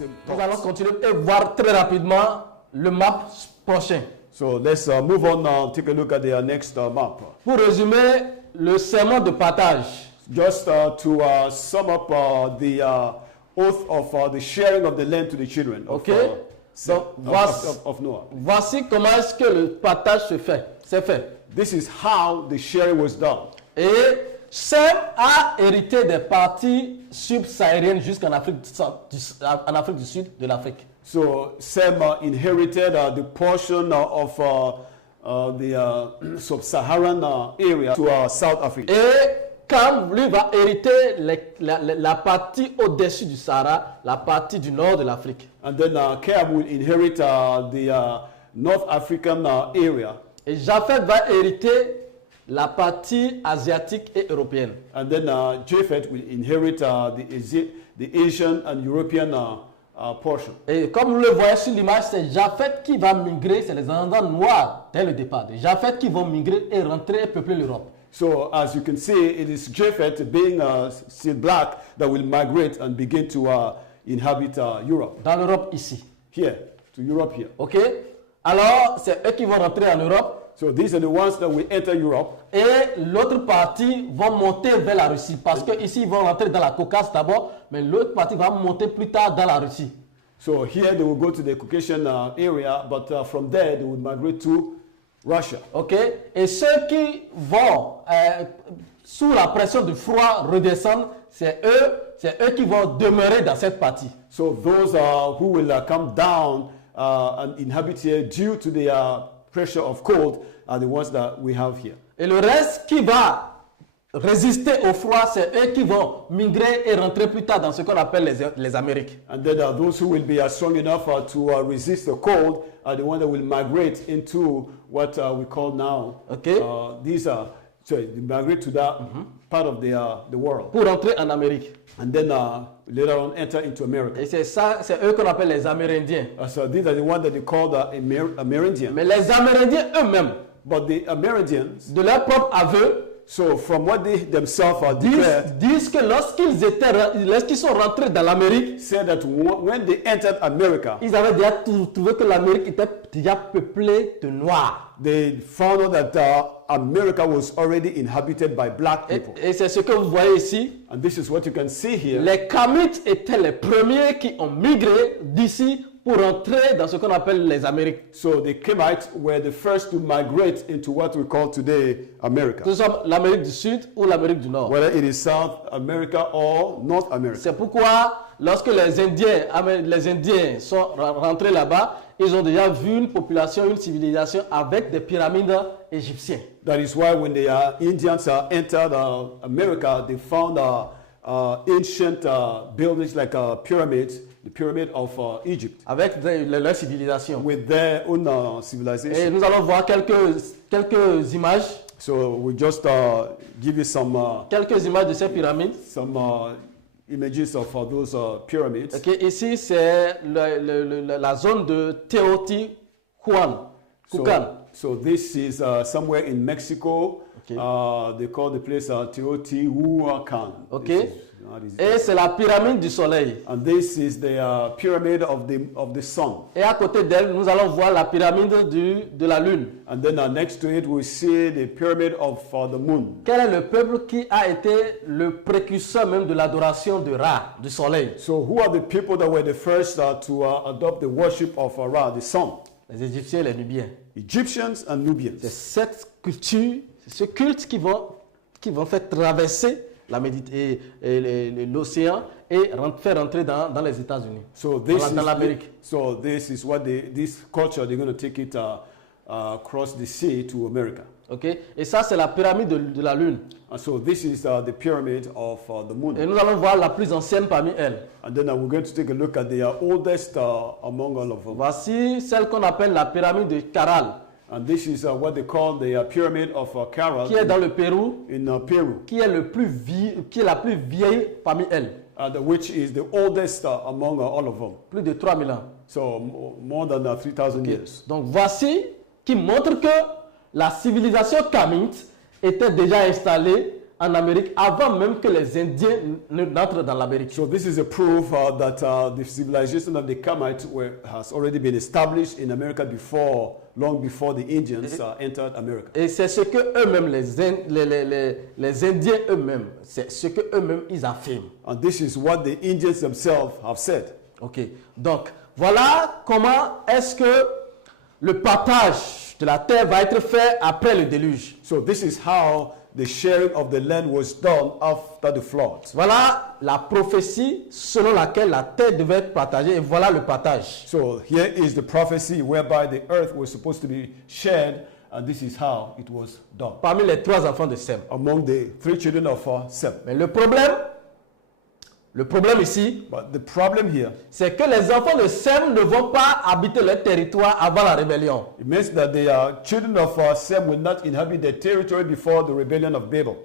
same Nous thoughts. allons continuer et voir très rapidement le map prochain. So let's move on now. Take a look at the next map. Pour résumer, le serment de partage. Just to sum up the oath of the sharing of the land to the children of, Okay. Donc, of Noah. voici comment est-ce que le partage se fait. C'est fait. This is how the sharing was done. Et Sem a hérité des parties subsahariennes jusqu'en Afrique, en Afrique du Sud de l'Afrique. So Sem inherited the portion of the sub-Saharan area to South Africa. Et Cam, lui, va hériter la partie au-dessus du Sahara, la partie du nord de l'Afrique. And then Cam will inherit the North African area. Et Japheth va hériter la partie asiatique et européenne. And then Japheth will inherit the Asian and European portion. Et comme vous le voyez sur l'image, c'est Japheth qui va migrer, c'est les endroits noirs dès le départ. Les Japheth qui vont migrer et rentrer et peupler l'Europe. So as you can see, it is Japheth being still black that will migrate and begin to inhabit Europe. Dans l'Europe ici. Here, to Europe here. Ok? Alors, c'est eux qui vont rentrer en Europe. So these are the ones that will enter Europe. Et l'autre partie vont monter vers la Russie. Parce qu'ici, ils vont rentrer dans la Caucase d'abord, mais l'autre partie va monter plus tard dans la Russie. So here they will go to the Caucasian area, but from there they will migrate to Russia. Ok? Et ceux qui vont, sous la pression du froid, redescendre, c'est eux qui vont demeurer dans cette partie. So those who will come down and inhabit here due to the pressure of cold are the ones that we have here. Et le reste qui va résister au froid, c'est eux qui vont migrer et rentrer plus tard dans ce qu'on appelle les Amériques. And then those who will be strong enough to resist the cold are the ones that will migrate into what we call now. Okay. These are they migrate to that part of the world. Pour rentrer en Amérique. And then later on enter into America. Et c'est eux qu'on appelle les Amérindiens. So these are the ones that they call the Amerindians. Mais les Amérindiens eux-mêmes, But the Amerindians, de leur propre aveu, so from what they themselves are declared, disent que lorsqu'ils sont rentrés dans l'Amérique, said that when they entered America, ils avaient déjà trouvé que l'Amérique était déjà peuplée de Noirs. they found out that America was already inhabited by black people. Et c'est ce que vous voyez ici. And this is what you can see here. Les Kamites étaient les premiers qui ont migré d'ici pour entrer dans ce qu'on appelle les Amériques. So the Kemites were the first to migrate into what we call today America. Que ce soit l'Amérique du Sud ou l'Amérique du Nord. Whether it is South America or North America. C'est pourquoi lorsque les Indiens sont rentrés là-bas, ils ont déjà vu une population, une civilisation avec des pyramides égyptiennes. That is why when the Indians entered America, they found ancient buildings like pyramids, the pyramid of Egypt. Avec leur civilisation. With their own civilization. Et nous allons voir quelques images. So we just give you some quelques images de ces pyramides. Some images of those pyramids. Okay, ici c'est la zone de Teotihuacan. So this is somewhere in Mexico. Okay. They call the place Teotihuacan. Okay. Et c'est la pyramide du soleil. And this is the pyramid of the sun. Et à côté d'elle, nous allons voir la pyramide de la lune. And then next to it, we see the pyramid of the moon. Quel est le peuple qui a été le précurseur même de l'adoration de Ra, du soleil? So who are the people that were the first to adopt the worship of Ra, the sun? Les Égyptiens et les Nubiens. Egyptians and Nubians. C'est cette culture, c'est ce culte qui vont faire traverser l'océan et faire rentrer dans les États-Unis, dans l'Amérique. So this is what this culture, they're going to take it across the sea to America. Okay. Et ça, c'est la pyramide de la lune. And so this is the pyramid of the moon. Et nous allons voir la plus ancienne parmi elles. And then we're going to take a look at the oldest among all of them. Voici celle qu'on appelle la pyramide de Caral. And this is what they call the pyramid of Caral. Qui est dans le Pérou. In Peru. Qui est la plus vieille parmi elles. Which is the oldest among all of them. Plus de 3000 ans. So more than 3000 years. Donc voici qui montre que la civilisation kamite était déjà installée en Amérique avant même que les Indiens n'entrent dans l'Amérique. So this is a proof that the civilization of the Kamites has already been established in America long before the Indians entered America. Et c'est ce que eux-mêmes, les Indiens eux-mêmes, c'est ce que eux-mêmes ils affirment. And this is what the Indians themselves have said. Ok, donc voilà comment est-ce que le partage de la terre va être fait après le déluge. So this is how the sharing of the land was done after the flood. Voilà la prophétie selon laquelle la terre devait être partagée et voilà le partage. So here is the prophecy whereby the earth was supposed to be shared, and this is how it was done. Parmi les 3 enfants de Sem. Among the 3 children of Sem. Mais le problème ici, But the problem here, c'est que les enfants de Sem ne vont pas habiter leur territoire avant la rébellion. it means that the children of Sem will not inhabit their territory before the rebellion of Babel.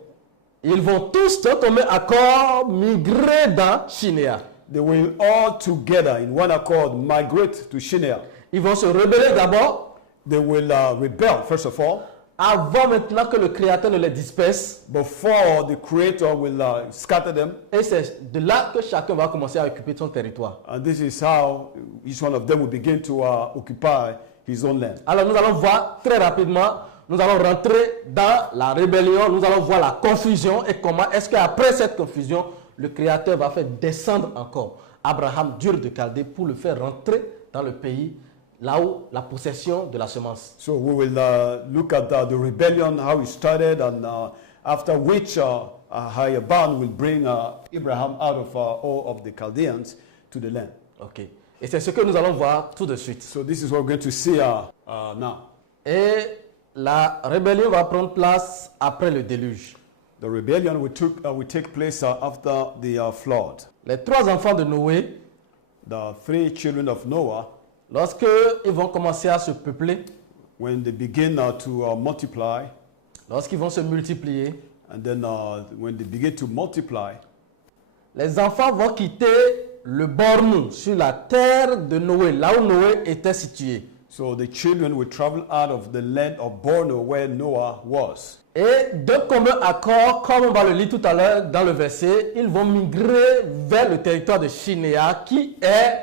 Ils vont tous, d'un commun accord, migrer dans Shinéa. They will all together in one accord migrate to Shinar. Ils vont se rebeller d'abord, They will rebel, first of all, avant maintenant que le Créateur ne les disperse. before the Creator will scatter them. Et c'est de là que chacun va commencer à occuper son territoire. And this is how each one of them will begin to occupy his own land. Alors nous allons voir très rapidement, nous allons rentrer dans la rébellion, nous allons voir la confusion et comment est-ce qu'après cette confusion, le Créateur va faire descendre encore Abraham dur de Chaldée pour le faire rentrer dans le pays, là où la possession de la semence. So we will look at the rebellion, how it started, and after which AHDAM will bring Abraham out of all of the Chaldeans to the land. Ok. Et c'est ce que nous allons voir tout de suite. So this is what we're going to see now. Et la rébellion va prendre place après le déluge. The rebellion will take place after the flood. Les 3 enfants de Noé, The 3 children of Noah, lorsque ils vont commencer à se peupler, when they begin to multiply, lorsqu'ils vont se multiplier, and then when they begin to multiply, les enfants vont quitter le bornou sur la terre de Noé, là où Noé était situé. so the children will travel out of the land of Borno where Noah was. Et d'un commun accord, comme on va le lire tout à l'heure dans le verset, ils vont migrer vers le territoire de Shinéa qui est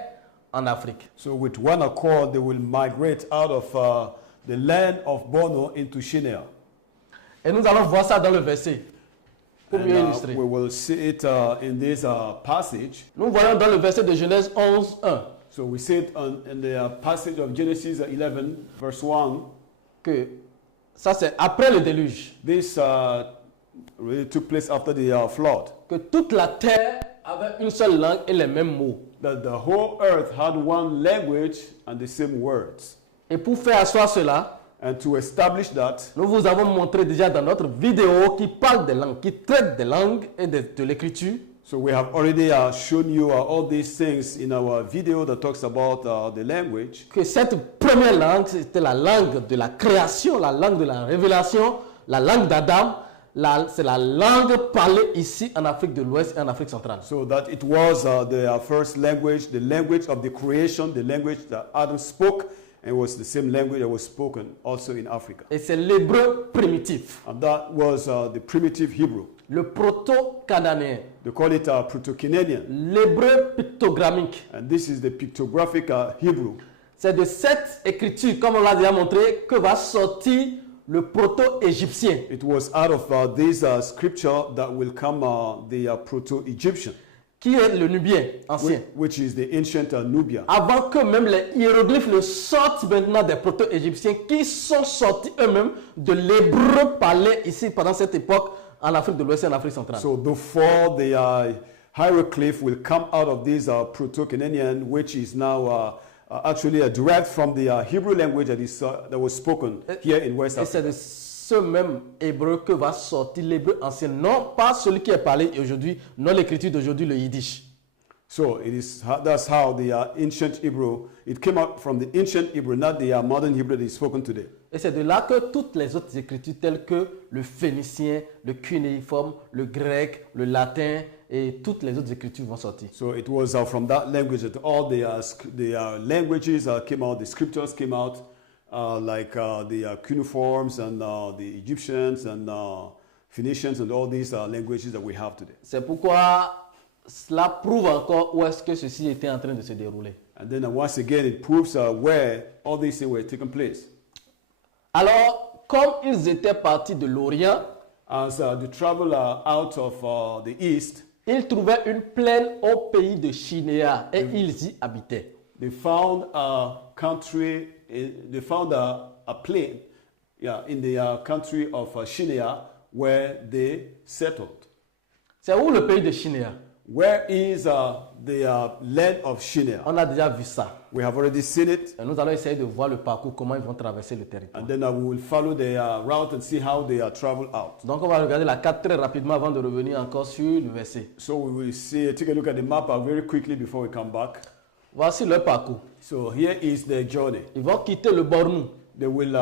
en Afrique. So with one accord, they will migrate out of the land of Borno into Shinar. Et nous allons voir ça dans le verset pour mieux And, illustrer. we will see it in this passage. Nous voyons dans le verset de Genèse 11, 1 So we see it in the passage of Genesis 11, verse 1. que ça c'est après le déluge, This really took place after the flood. que toute la terre avait une seule langue et les mêmes mots. That the whole earth had one language and the same words. Et pour faire asseoir cela, And to establish that, nous vous avons montré déjà dans notre vidéo qui parle des langues, qui traite des langues et de l'écriture, so we have already shown you all these things in our video that talks about the language. que cette première langue, c'était la langue de la création, la langue de la révélation, la langue d'Adam. C'est la langue parlée ici en Afrique de l'Ouest et en Afrique centrale. So that it was the first language, the language of the creation, the language that Adam spoke, and it was the same language that was spoken also in Africa. Et c'est l'hébreu primitif, And that was the primitive Hebrew. le proto-cananéen, They call it Proto-Canadian. l'hébreu pictogrammique. And this is the pictographic Hebrew. C'est de cette écriture, comme on l'a déjà montré, que va sortir le proto-égyptien, It was out of this scripture that will come the Proto-Egyptian, qui est le nubien ancien. which is the ancient Nubia. Avant que même les hiéroglyphes ne sortent maintenant des proto-égyptiens qui sont sortis eux-mêmes de l'hébreu parlé ici pendant cette époque en Afrique de l'Ouest et en Afrique centrale. So before the hieroglyph will come out of this Proto-Canadian, which is now actually derived from the Hebrew language that was spoken here in West Et c'est Africa. de ce même hébreu que va sortir l'hébreu ancien, non pas celui qui est parlé aujourd'hui, non l'écriture d'aujourd'hui, le yiddish. So that's how the ancient Hebrew, it came out from the ancient Hebrew, not the modern Hebrew that is spoken today. Et c'est de là que toutes les autres écritures telles que le phénicien, le cunéiforme, le grec, le latin et toutes les autres écritures vont sortir. So it was from that language that all the languages came out, the scriptures came out, like the cuneiforms and the Egyptians and Phoenicians and all these languages that we have today. C'est pourquoi cela prouve encore où est-ce que ceci était en train de se dérouler. And then once again, it proves where all these things were taking place. Alors, comme ils étaient partis de l'Orient, As they travel out of the east, ils trouvaient une plaine au pays de Shinéa et ils y habitaient. they found a country, they found a plain in the country of Shineah where they settled. C'est où le pays de Shinéa? Where is the land of Shineah? On a déjà vu ça. We have already seen it. Et nous allons essayer de voir le parcours, comment ils vont traverser le territoire. And then we will follow the route and see how they travel out. Donc on va regarder la carte très rapidement avant de revenir encore sur le verset. So we will see, take a look at the map very quickly before we come back. Voici leur parcours. So here is their journey. Ils vont quitter le Bornou, They will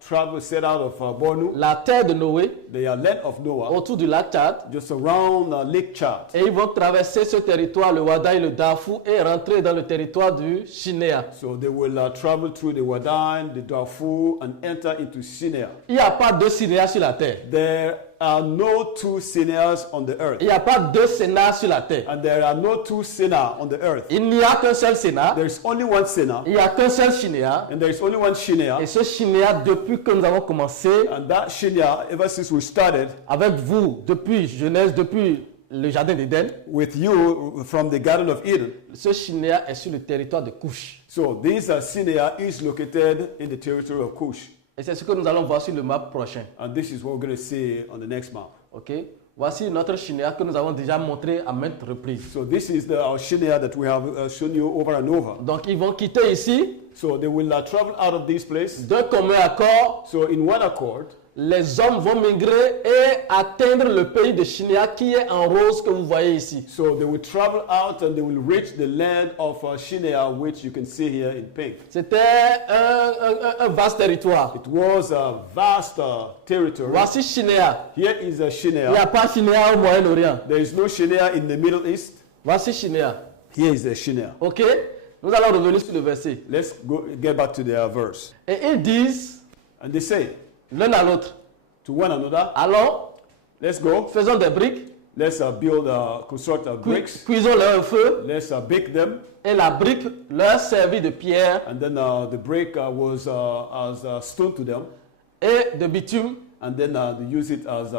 travel, set out of Bornu, la terre de Noé, the land of Noah, autour du lac Tchad. just around Lake Chad. Et ils vont traverser ce territoire, le Wada et le Darfour, et rentrer dans le territoire du Shinéa. So they will travel through the Wadan, the Darfur, and enter into Shineah. Il n'y a pas deux Shinéas sur la terre. There are no two sinners on the earth. Il n'y a pas deux Sénats sur la terre. And there are no two sinners on the earth. Il n'y a qu'un seul Sénat. There's only one sinner, Il n'y a qu'un seul Shinéa. and there's only one Shineah. Et ce Shinéa, depuis que nous avons commencé And that Shineah, ever since we started avec vous, depuis Genèse, depuis le jardin d'Éden, with you from the Garden of Eden, ce Shinéa est sur le territoire de Couche. so this Shineah is located in the territory of Cush. Et c'est ce que nous allons voir sur le map prochain. And this is what we're going to see on the next map. Ok? Voici notre Shinéa que nous avons déjà montré à maintes reprises. So this is our Shineah that we have shown you over and over. Donc ils vont quitter ici. So they will travel out of this place. D'un commun accord, So in one accord, les hommes vont migrer et atteindre le pays de Shinéa qui est en rose que vous voyez ici. so they will travel out and they will reach the land of Shineah, which you can see here in pink. C'était un vaste territoire. It was a vast territory. Voici Shinéa. Here is a Il n'y a Shineah. pas Shinéa au Moyen-Orient. There is no Shineah in the Middle East. Voici Shinéa. Here is a Shineah. Ok? Nous allons revenir sur le verset. Let's get back to the verse. Et ils disent And they say l'un à l'autre, to one another, allons, let's go. faisons des briques, Let's construct bricks. cuisons-leur un feu, Let's bake them. et la brique leur servit de pierre And then the brick was as a stone to them. et de bitume, And then they use it as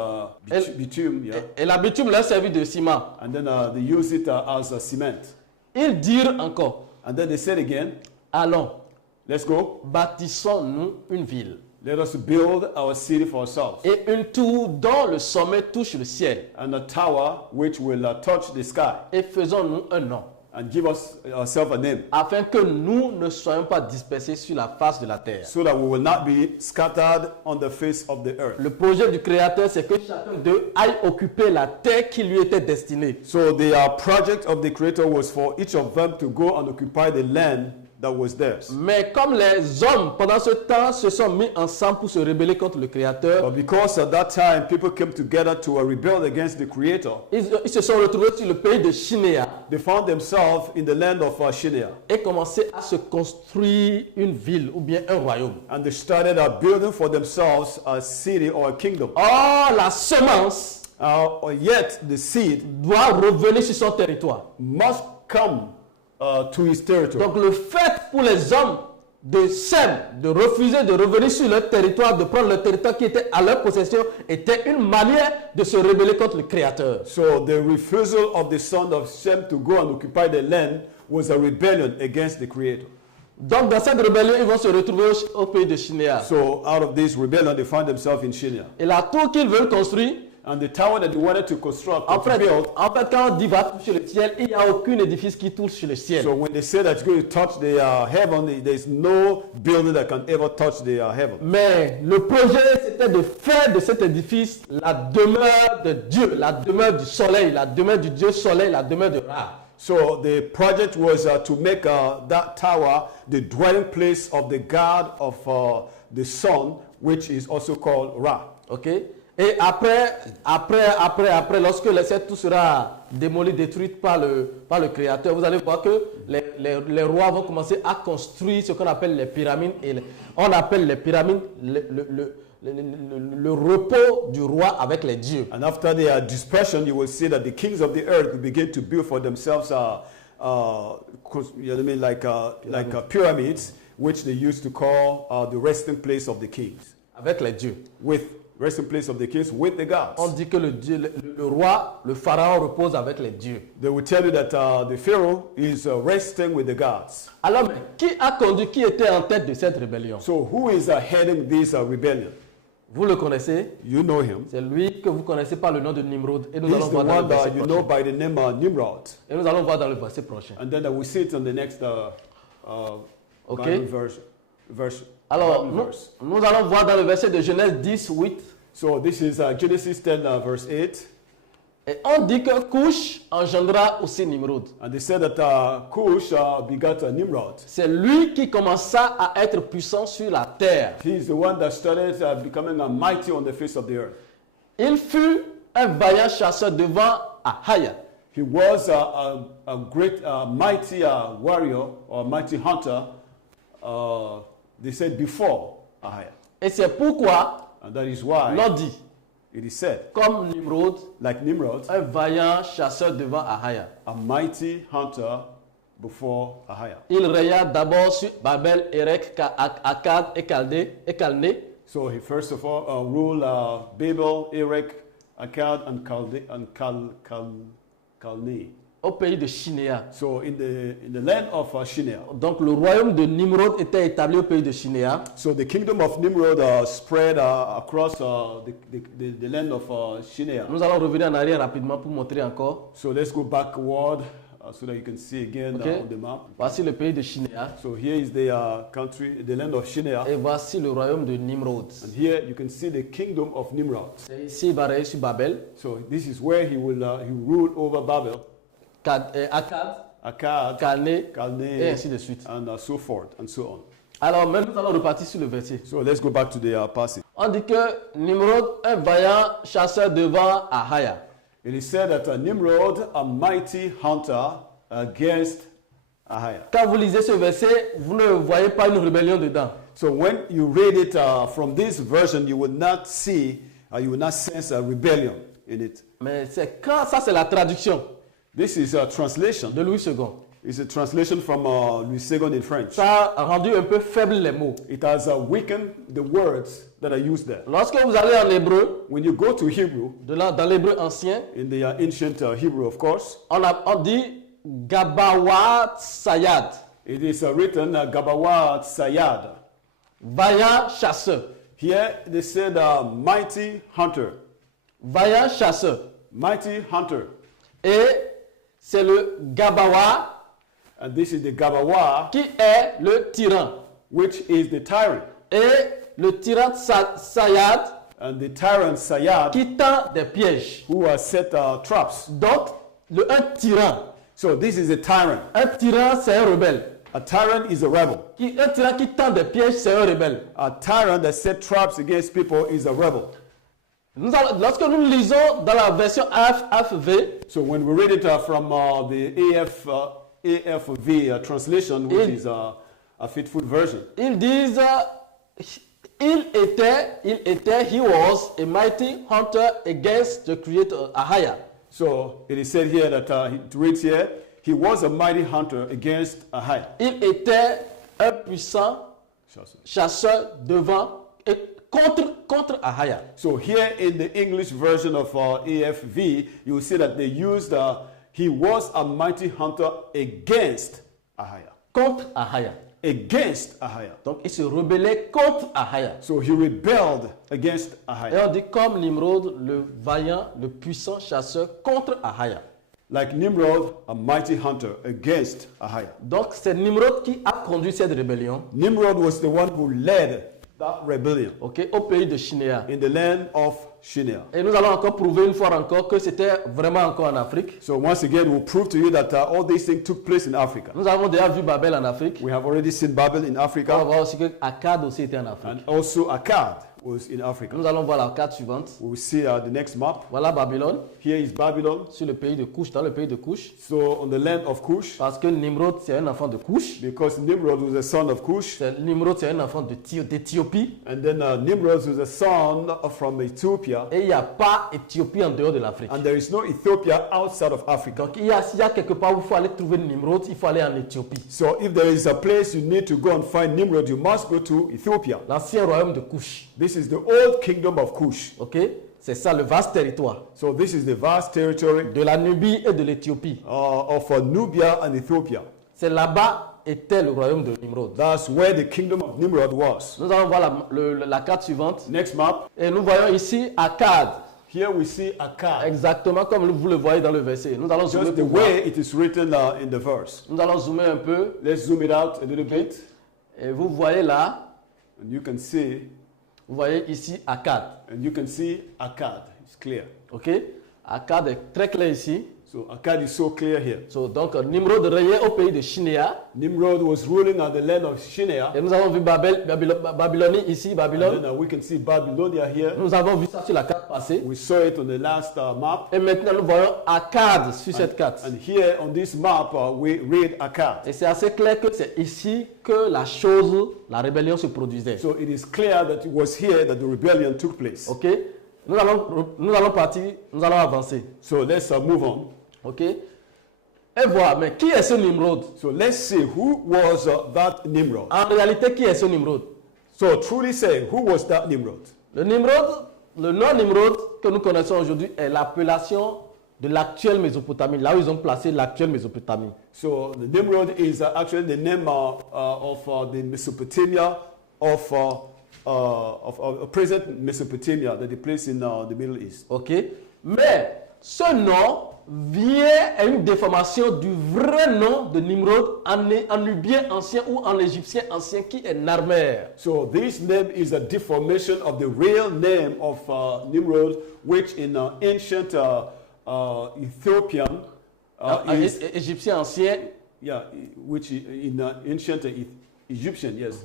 bitume, yeah. et la bitume leur servit de ciment. And then they use it as cement. Ils dirent encore, And then they said again, allons, let's go. bâtissons-nous une ville Let us build our city for ourselves. et une tour dont le sommet touche le ciel, And a tower which will touch the sky. et faisons-nous un nom, And give us ourselves a name. afin que nous ne soyons pas dispersés sur la face de la terre. So that we will not be scattered on the face of the earth. Le projet du Créateur, c'est que chacun d'eux aille occuper la terre qui lui était destinée. So the project of the Creator was for each of them to go and occupy the land that was theirs. Mais comme les hommes, pendant ce temps, se sont mis ensemble pour se rebeller contre le Créateur, But because at that time people came together to rebel against the Creator, ils se sont retrouvés sur le pays de Shinéa they found themselves in the land of Shineah. et commençaient à se construire une ville ou bien un royaume. And they started building for themselves a city or a kingdom. Or, la semence Yet the seed doit revenir sur son territoire. must come to his territory. Donc le fait pour les hommes de Sem de refuser de revenir sur leur territoire, de prendre le territoire qui était à leur possession, était une manière de se rebeller contre le Créateur. So the refusal of the son of Shem to go and occupy the land was a rebellion against the Creator. Donc dans cette rébellion, ils vont se retrouver au pays de Shinéa. So out of this rebellion, they found themselves in Shineah. Et la tour qu'ils veulent construire, And the tower that they wanted to construct en or to fait, build, quand on dit va toucher le ciel, il n'y a aucun édifice qui touche le ciel. so when they say that it's going to touch the heaven, there's no building that can ever touch the heaven. Mais le projet, c'était de faire de cet édifice la demeure de Dieu, la demeure du soleil, la demeure du Dieu soleil, la demeure de Ra. So the project was to make that tower the dwelling place of the God of the sun, which is also called Ra. Ok? Et après, lorsque cette tour sera démolie, détruite par le Créateur, vous allez voir que les rois vont commencer à construire ce qu'on appelle les pyramides. Et on appelle les pyramides le repos du roi avec les dieux. And after the dispersion, you will see that the kings of the earth will begin to build for themselves, you know what I mean, like pyramids, which they used to call the resting place of the kings. Avec les dieux. With resting place of the kings with the gods. On dit que le roi, le pharaon repose avec les dieux. They will tell you that the Pharaoh is resting with the gods. Alors, mais qui était en tête de cette rébellion? So who is heading this rebellion? Vous le connaissez? You know him. C'est lui que vous connaissez par le nom de Nimrod. Et nous He's allons the voir dans le one verset that you prochain. know by the name Nimrod. Et nous allons voir dans le verset prochain. And then we see it on the next Okay. Bible verse. Alors, Bible verse. nous allons voir dans le verset de Genèse 10, 8. So this is Genesis 10 verse 8. Et on dit que Cush engendra aussi Nimrod. And they said that Cush begat Nimrod. C'est lui qui commença à être puissant sur la terre. He's the one that started becoming mighty on the face of the earth. Il fut un vaillant chasseur devant Ahaya. He was a great, mighty warrior or mighty hunter, they said, before Ahaya. Et c'est pourquoi And that is why l'on dit, it is said, comme Nimrod, like Nimrod, un vaillant chasseur devant Ahaya. a mighty hunter before Ahaya. Il régna d'abord sur Babel, Érec, Akkad et Calné. So he first of all ruled Babel, Erech, Akkad, and Calne. Au pays de Shinéa. So in the land of Shinar. Donc le royaume de Nimrod était établi au pays de Shinéa. So the kingdom of Nimrod spread across the land of Shinar. Nous allons revenir en arrière rapidement pour montrer encore. So let's go backward so that you can see again Okay. on the map. Voici le pays de Shinéa. So here is the country, the land of Shinar. Et voici le royaume de Nimrod. And here you can see the kingdom of Nimrod. Et ici, il va régner sur Babel, So this is where he ruled over Babel, Akkad, Akkad, Calné et Calne, ainsi de suite. and so forth and so on. Alors maintenant, nous allons repartir sur le verset. So let's go back to the passage. On dit que Nimrod, un vaillant chasseur devant Ahaya. It is said that Nimrod, a mighty hunter against Ahaya. Quand vous lisez ce verset, vous ne voyez pas une rébellion dedans. So when you read it from this version, you will not see, you will not sense a rebellion in it. Mais c'est quand ça, c'est la traduction This is a translation. de Louis II. It's a translation from Louis II in French. Ça a rendu un peu faible les mots. It has weakened the words that are used there. Lorsque vous allez en hébreu, When you go to Hebrew, dans l'hébreu ancien, in the ancient Hebrew, of course, on dit Gabawat Sayad, it is written Gabawat Sayad. vaillant chasseur. Here they said mighty hunter. Vaillant chasseur. Mighty hunter. Et c'est le Gabawa And this is the Gabawa, qui est le tyran. which is the tyrant. Et le tyran Sayad And the tyrant Sayad, qui tend des pièges. who has set traps. Donc, un tyran. So this is a tyrant. Un tyran, c'est un rebelle. A tyrant is a rebel. Un tyran qui tend des pièges, c'est un rebelle. A tyrant that set traps against people is a rebel. Lorsque nous lisons dans la version AFV, So when we read it from the AFV translation, which is a faithful version, ils disent he was a mighty hunter against the creator Ahaya. so it is said here that it reads here, he was a mighty hunter against Ahai. Il était un puissant chasseur devant et contre Ahaya. So here in the English version of AFV, you will see that they used he was a mighty hunter against Ahaya. Contre Ahaya. Against Ahaya. Donc il se rebellait contre Ahaya. So he rebelled against Et Ahaya. on dit comme Nimrod, le vaillant, le puissant chasseur contre Ahaya. Like Nimrod, a mighty hunter against Ahaya. Donc c'est Nimrod qui a conduit cette rébellion, Nimrod was the one who led that rebellion au pays de Shinéa. in the land of Shinar. Et nous allons encore prouver une fois encore que c'était vraiment encore en Afrique. So once again, we'll prove to you that all these things took place in Africa. Nous avons déjà vu Babel en Afrique. We have already seen Babel in On va Africa voir aussi que Akkad aussi était en Afrique. and also Akkad was in Africa. Nous allons voir la carte suivante. We will see the next map. Voilà Babylone, Here is Babylon. sur le pays de Couche, dans le pays de Couche. So on the land of Cush, Parce que Nimrod, c'est un enfant de Couche. because Nimrod was a son of Cush, Nimrod, c'est un enfant d'Éthiopie. and then Nimrod was a son from Ethiopia, Et il n'y a pas Éthiopie en dehors de l'Afrique. and there is no Ethiopia outside of Africa. Donc, s'il y a quelque part où il faut aller trouver Nimrod, il faut aller en Éthiopie. So if there is a place you need to go and find Nimrod, you must go to Ethiopia. L'ancien royaume de Couche. This is the old kingdom of Cush. Ok? C'est ça le vaste territoire So this is the vast territory de la Nubie et de l'Éthiopie. of Nubia and Ethiopia. C'est là-bas était le royaume de Nimrod. That's where the kingdom of Nimrod was. Nous allons voir la carte suivante. Next map. Et nous voyons ici Akkad. Here we see Akkad. Exactement comme vous le voyez dans le verset. Nous allons zoomer Just the pour voir. way it is written in the verse. Nous allons zoomer un peu. Let's zoom it out a little bit. Et vous voyez là, And you can see, vous voyez ici Akkad. Akkad. It's clear. Ok? Akkad est très clair ici. So Akkad is so clear here. So, donc Nimrod régnait au pays de Shinéa. Nimrod was ruling at the land of Shinar. Et nous avons vu Babylonie ici, And Babylone. then we can see Babylonia here. Nous avons vu ça sur la carte passée. We saw it on the last map. Et maintenant nous voyons Akkad sur cette carte. And here on this map, we read Akkad. Et c'est assez clair que c'est ici que la rébellion se produisait. So it is clear that it was here that the rebellion took place. Ok? Nous allons partir, nous allons avancer. So let's move on. Ok? Et voir, mais qui est ce Nimrod? So let's see who was that Nimrod. En réalité, qui est ce Nimrod? So truly say, who was that Nimrod? Le nom Nimrod que nous connaissons aujourd'hui est l'appellation de l'actuelle Mésopotamie, là où ils ont placé l'actuelle Mésopotamie. So the Nimrod is actually the name of the Mesopotamia of present Mesopotamia, that is place in the Middle East. Ok? Mais ce nom vient à une déformation du vrai nom de Nimrod en nubien ancien ou en égyptien ancien qui est Narmer. So this name is a deformation of the real name of Nimrod, which in ancient Ethiopian is Égyptien ancien. which in ancient Egyptian, yes,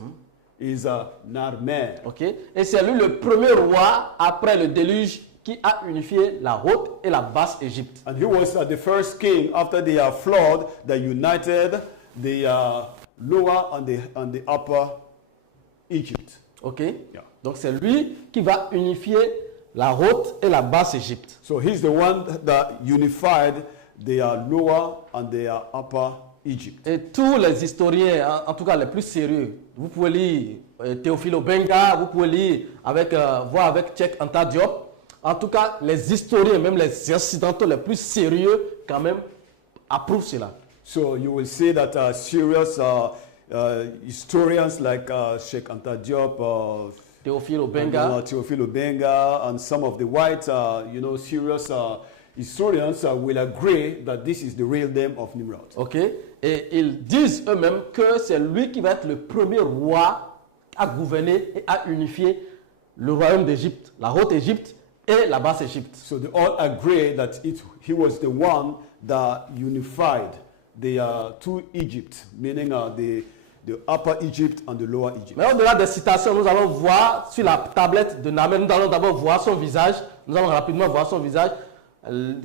is Narmer. Ok? Et c'est lui le premier roi après le déluge qui a unifié la haute et la basse Égypte. And he was the first king after the flood that united the lower and the upper Egypt. Ok? Yeah. Donc c'est lui qui va unifier la haute et la basse Égypte. So he's the one that unified the lower and the upper Egypt. Et tous les historiens, en tout cas les plus sérieux, vous pouvez lire Théophile Obenga, vous pouvez lire voir avec Cheikh Anta Diop. En tout cas, les historiens, même les occidentaux les plus sérieux, quand même, approuvent cela. So you will see that serious historians like Sheikh Anta Diop, Théophile Obenga, Théophile Obenga, and some of the white, serious historians will agree that this is the real name of Nimrod. Ok? Et ils disent eux-mêmes que c'est lui qui va être le premier roi à gouverner et à unifier le royaume d'Égypte, la haute Égypte et la basse Égypte. So they all agree that he was the one that unified the two Egypt, meaning the upper Egypt and the lower Egypt. Mais au-delà des citations, nous allons voir sur la tablette de Namer, nous allons d'abord voir son visage, nous allons rapidement voir son visage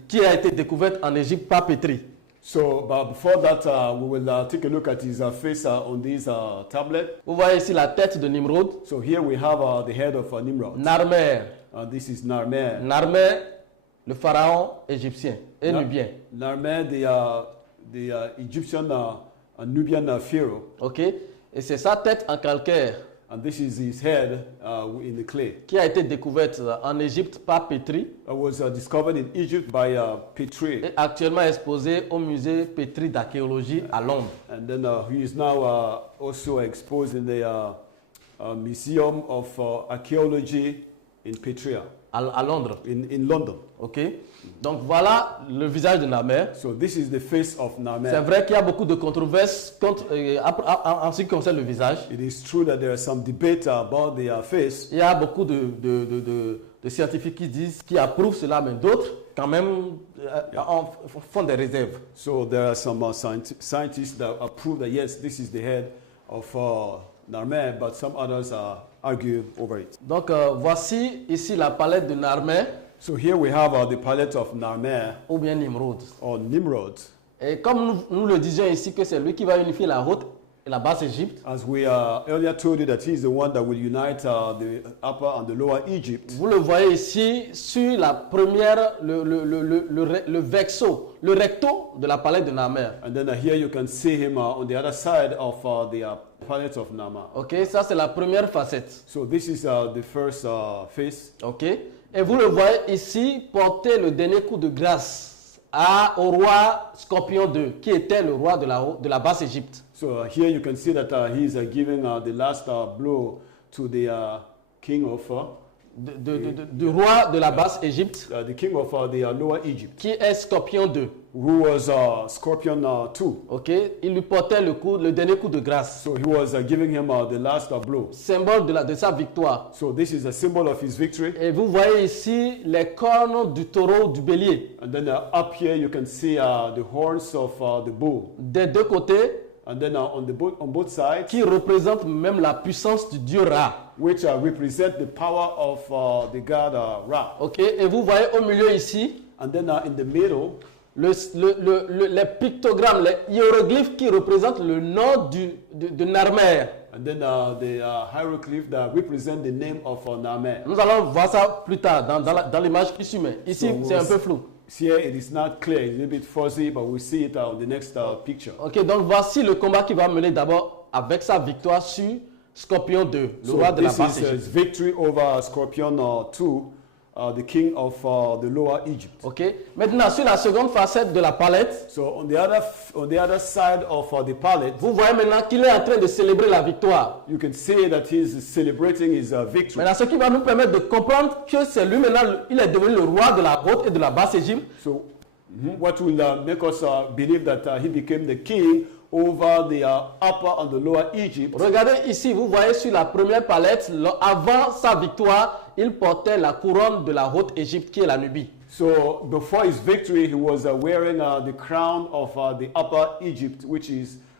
qui a été découvert en Égypte par Pétri. So, but before that, we will take a look at his face on this tablet. Vous voyez ici la tête de Nimrod. So here we have the head of Nimrod. Narmer. This is Narmer. Narmer, le pharaon égyptien et nubien. Narmer, the Egyptian Nubian pharaoh. Ok. Et c'est sa tête en calcaire. And this is his head in the clay. Qui a été découverte en Égypte par Pétri. It was discovered in Egypt by Petrie. Et actuellement exposé au musée Pétri d'archéologie à Londres. And then he is now also exposed in the Museum of Archaeology in Petria. À Londres. In London. Ok. Donc voilà le visage de Narmer. So this is the face of Narmer. C'est vrai qu'il y a beaucoup de controverses en ce qui concerne le visage. It is true that there is some debate about the face. Il y a beaucoup de scientifiques qui approuvent cela, mais d'autres quand même font des réserves. So there are some scientists that approve that yes, this is the head of Narmer, but some others argue over it. Donc voici ici la palette de Narmer So here we have the palette of Nº19 ou bien Nimrod. or Nimrod. Et comme nous le disions ici que c'est lui qui va unifier la haute et la basse Égypte, As we earlier told you that he is the one that will unite the upper and the lower Egypt. vous le voyez ici sur la première, le vexo, le recto de la palette de Narmer. And then here you can see him on the other side of the palette of Nama. Ok, ça c'est la première facette. So this is the first face. Ok, et vous le voyez ici porter le dernier coup de grâce au roi Scorpion 2, qui était le roi de la basse Égypte. So here you can see that he is giving the last blow to the king of Du roi de la basse Égypte, the king of the lower Egypt, qui est Scorpion 2. who was Scorpion 2. Ok, il lui portait le dernier coup de grâce, So he was giving him the last blow. symbole de sa victoire. So this is a symbol of his victory. Et vous voyez ici les cornes du taureau, du bélier, And then up here you can see the horns of the bull. des deux côtés, And then on both sides, qui représentent même la puissance du dieu Ra. which represent the power of the god Ra. Ok, et vous voyez au milieu ici And then in the middle, les pictogrammes, les hiéroglyphes qui représentent le nom de Narmer. and then the hieroglyph that represent the name of Namo. Nous allons voir ça plus tard dans l'image qui suit. Mais ici, So c'est un peu flou. Here it is not clear, it's a bit fuzzy, but we'll see it on the next picture. Ok, donc voici le combat qui va mener d'abord avec sa victoire sur Scorpion 2, le So roi de la this basse is his Égypte. victory over Scorpion 2, the king of the lower Egypt. Ok, maintenant sur la seconde facette de la palette, So on the other side of the palette, vous voyez maintenant qu'il est en train de célébrer la victoire. you can see that he is celebrating his victory. Maintenant, ce qui va nous permettre de comprendre que c'est lui maintenant, il est devenu le roi de la haute et de la basse Égypte. So what will make us believe that he became the king over the upper and the lower Egypt? Regardez ici, vous voyez sur la première palette, avant sa victoire, il portait la couronne de la haute Égypte qui est la Nubie. So before his victory, he was wearing the crown of the upper Egypt, which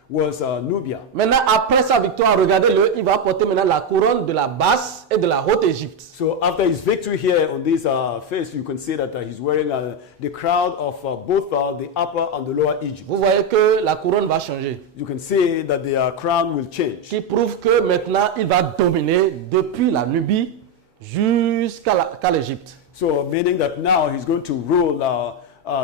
was Nubia. Maintenant, après sa victoire, regardez-le, il va porter maintenant la couronne de la basse et de la haute Égypte. So after his victory here on this face, you can see that he's wearing the crown of both the upper and the lower Egypt. Vous voyez que la couronne va changer, You can see that the crown will change. qui prouve que maintenant, il va dominer depuis la Nubie jusqu'à l'Égypte. So meaning that now he's going to rule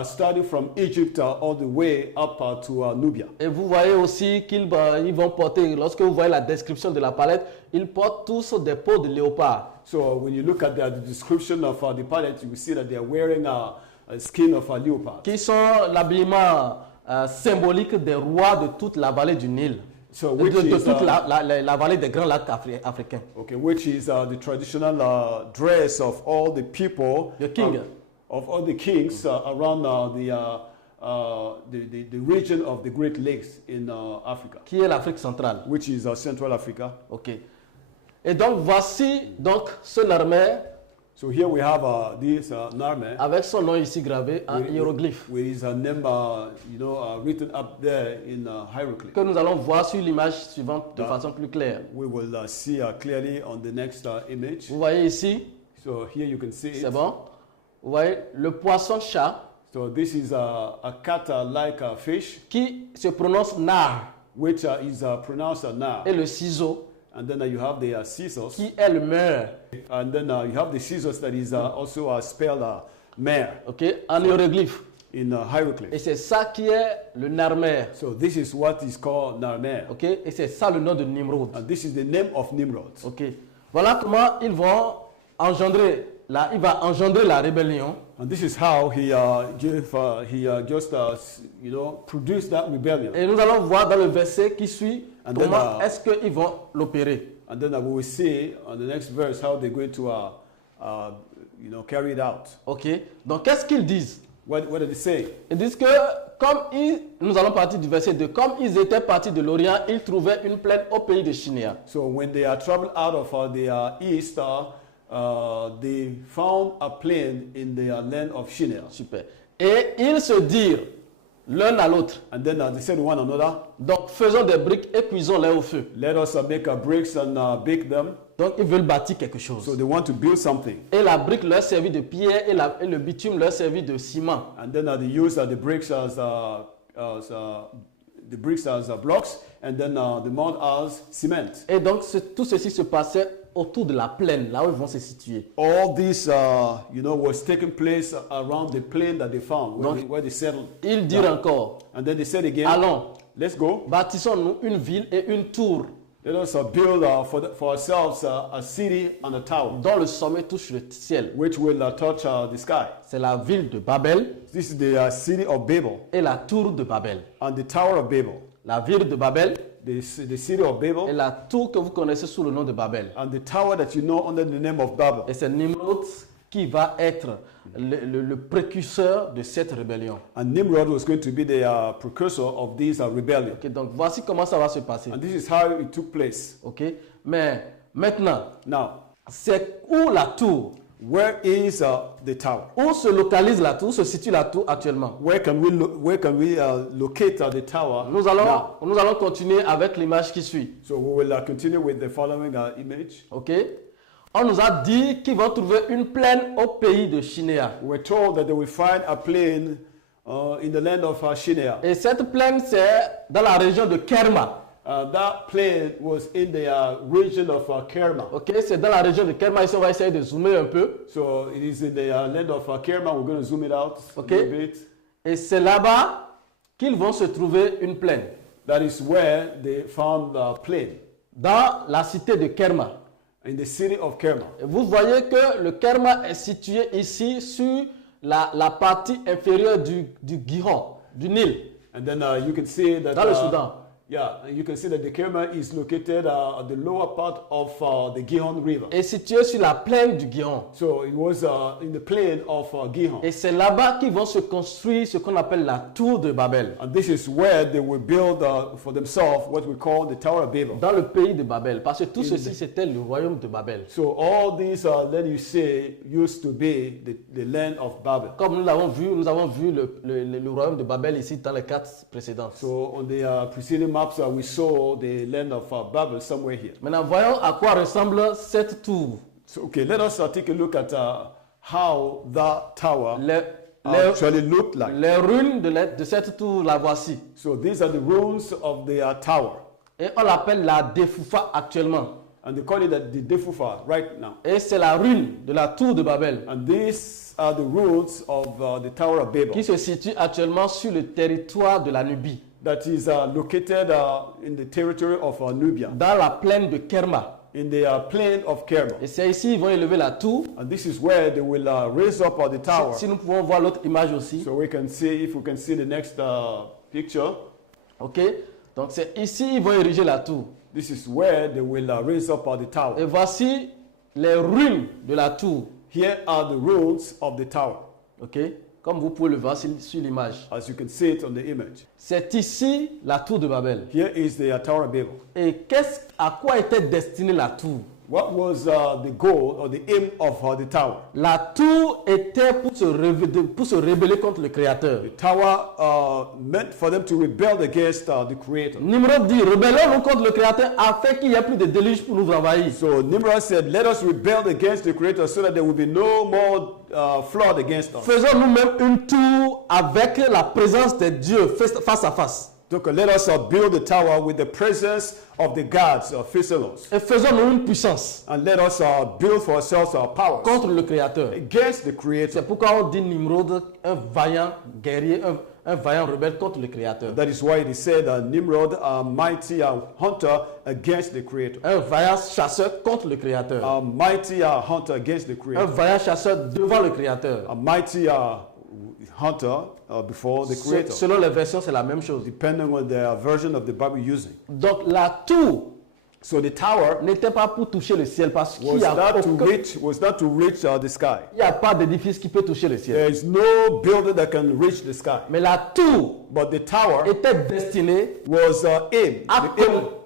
starting from Egypt all the way up to Nubia. Et vous voyez aussi qu'ils vont porter, lorsque vous voyez la description de la palette, ils portent tous des peaux de léopard. So when you look at the description of the palette, you will see that they are wearing a skin of a leopard. Qui sont l'habillement symbolique des rois de toute la vallée du Nil. So De which is toute la vallée des grands lacs africains. okay, which is the traditional dress of all the people, The king. Of all the kings around the region of the Great Lakes in Africa, Qui est l'Afrique centrale. which is Central Africa. Ok. Et donc voici donc ce Narmer So here we have this Narmer avec son nom ici gravé en hiéroglyphe with his name, written up there in hieroglyph. que nous allons voir sur l'image suivante de façon plus claire. We will see clearly on the next image. Vous voyez ici, So here you can see c'est it. bon. Vous voyez le poisson-chat So this is a cat-like fish, qui se prononce nar which is pronounced nar. et le ciseau And then you have the scissors. qui est le mer. And then you have the scissors that is also spelled mare Ok, en hiéroglyphe. in Et hieroglyph. c'est ça qui est le Narmer. So this is what is called Narmer. Ok, et c'est ça le nom de Nimrod. And this is the name of Nimrod. Ok, voilà comment ils vont engendrer il va engendrer la rébellion. And this is how he produced that rebellion. Et nous allons voir dans le verset qui suit And comment then, est-ce qu'ils vont l'opérer. And then we will see on the next verse how they're going to carry it out. Ok, donc qu'est-ce qu'ils disent? What did they say? Ils disent que nous allons partir du verset 2, comme ils étaient partis de l'Orient, ils trouvaient une plaine au pays de Shinéa. So when they are traveled out of the east, they found a plain in the land of Shinar. Super. Et ils se dirent l'un à l'autre, And then they said to one another, donc faisons des briques et cuisons-les au feu. let us make bricks and bake them. Donc ils veulent bâtir quelque chose. So they want to build something. Et la brique leur servit de pierre et le bitume leur servit de ciment. And then they use the bricks as blocks, and then the mud as cement. Et donc tout ceci se passait autour de la plaine, là où ils vont se situer. All this, was taking place around the plain that they found, where they settled. Ils dirent encore, and then they said again, allons, let's go. Bâtissons-nous une ville et une tour. Let us build for ourselves a city and a tower, dont le sommet touche le ciel. which will touch the sky. C'est la ville de Babel This is the city of Babel et la tour de Babel. and the tower of Babel. La ville de Babel The city of et Babel la tour que vous connaissez sous le nom de Babel. and the tower that you know under the name of Babel. Et c'est Nimrod qui va être le précurseur de cette rébellion. And Nimrod was going to be the precursor of this rebellion. Okay, donc voici comment ça va se passer. And this is how it took place. Okay? Mais maintenant, Now, c'est où la tour? where is the tower? Où se localise la tour? Où se situe la tour actuellement? Where can we locate the tower? Nous allons continuer avec l'image qui suit. So we will continue with the following image. Ok? On nous a dit qu'ils vont trouver une plaine au pays de Shinéa. We're told that they will find a plain in the land of Shinéa. Et cette plaine, c'est dans la région de Kerma. That plain was in the region of Kerma. Ok? C'est dans la région de Kerma. Ici, on va essayer de zoomer un peu. So it is in the land of Kerma. We're going to zoom it out a little bit. Et c'est là-bas qu'ils vont se trouver une plaine. That is where they found the plain. Dans la cité de Kerma. In the city of Kerma. Et vous voyez que le Kerma est situé ici sur la partie inférieure du Gihon, du Nil. And then you can see that dans le Soudan. Yeah, you can see that the Kerma is located at the lower part of the Gihon River. Est situé sur la plaine du Gihon. So it was in the plain of Gihon. Et c'est là-bas qu'ils vont se construire ce qu'on appelle la tour de Babel. And this is where they will build for themselves what we call the Tower of Babel. Dans le pays de Babel, parce que tout ceci c'était le royaume de Babel. So all these let you say used to be the land of Babel. Comme nous avons vu le royaume de Babel ici dans les 4 précédentes. So on the preceding maps we saw the land of Babel somewhere here. Maintenant voyons à quoi ressemble cette tour. So okay, let us take a look at how that tower actually looked like. Les ruines de cette tour, la voici. So these are the ruins of the tower. Et on l'appelle la Defoufa actuellement. And they call it the Defufa right now. Et c'est la ruine de la tour de Babel. And these are the ruins of the Tower of Babel. Qui se situe actuellement sur le territoire de la Nubie. That is located in the territory of Nubia. Dans la plaine de Kerma. In the plain of Kerma. Et c'est ici ils vont élever la tour. And this is where they will raise up the tower. Si nous pouvons voir l'autre image aussi. So we can see, if we can see the next picture. Ok. Donc c'est ici ils vont ériger la tour. This is where they will raise up the tower. Et voici les ruines de la tour. Here are the ruins of the tower. Ok. Comme vous pouvez le voir sur l'image. As you can see it on the image. C'est ici la tour de Babel. Here is the Tower of Babel. Et à quoi était destinée la tour? What was the goal or the aim of the tower? La tour était pour se rebeller contre le Créateur. The tower meant for them to rebel against the Creator. Nimrod dit, rebellons-nous contre le Créateur afin qu'il n'y ait plus de déluge pour nous envahir. So Nimrod said, let us rebel against the Creator so that there will be no more flood against us. Faisons nous-mêmes une tour avec la présence de Dieu face à face. Donc, let us build the tower with the presence of the gods facing us. Et faisons-nous une puissance. And let us build for ourselves our powers contre le Créateur. Against the Creator. C'est pourquoi on dit Nimrod, un vaillant guerrier, un vaillant rebelle contre le Créateur. That is why it is said Nimrod, a mighty hunter against the Creator. Un vaillant chasseur contre le Créateur. A mighty hunter against the Creator. Un vaillant chasseur devant le Créateur. A mighty hunter before the Creator. Selon les versions, c'est la même chose. Depending on the version of the Bible using. Donc la tour, so the tower, n'était pas pour toucher le ciel parce qu'il was not to reach the sky. Il n'y a pas d'édifice qui peut toucher le ciel. There is no building that can reach the sky. Mais la tour, but the tower, était destinée was aimed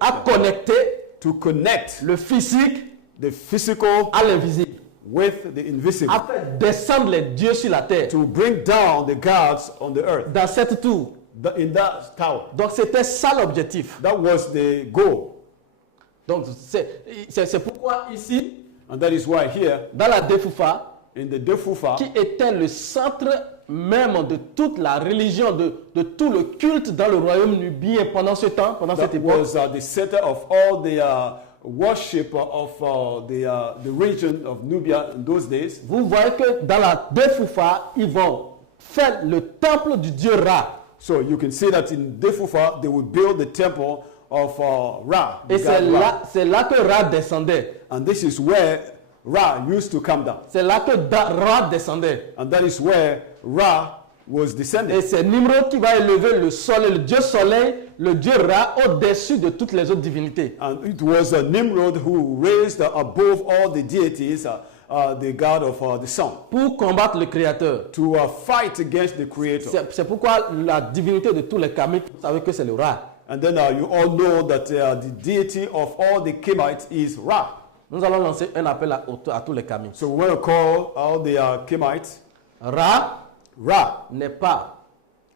à connecter to connect le physique, the physical, à l'invisible. With the invisible. À faire descendre les dieux sur la terre. To bring down the gods on the earth. Dans cette tour. In that tower. Donc c'était ça l'objectif. That was the goal. Donc c'est pourquoi ici, And that is why here, dans la Defoufa, in the Defufa, qui était le centre même de toute la religion, de tout le culte dans le royaume nubien pendant ce temps, pendant cette that époque, was the center of all the worship of the region of Nubia in those days. vous voyez que dans la Defoufa, ils vont faire le temple du dieu Ra. So you can see that in Defufa, they would build the temple of Ra. the Et god Ra. c'est là que Ra descendait. And this is where Ra used to come down. C'est là que Ra descendait. And that is where Ra was descending. Et c'est Nimrod qui va élever le soleil, le dieu Ra, au-dessus de toutes les autres divinités. And it was Nimrod who raised above all the deities the god of the sun, Pour combattre le Créateur. to fight against the creator. C'est pourquoi la divinité de tous les Kamites, vous savez que c'est le Ra. And then you all know that the deity of all the Kemites is Ra. Nous allons lancer un appel à tous les Kamites. So we want to call all the Kemites. Ra Ra n'est pas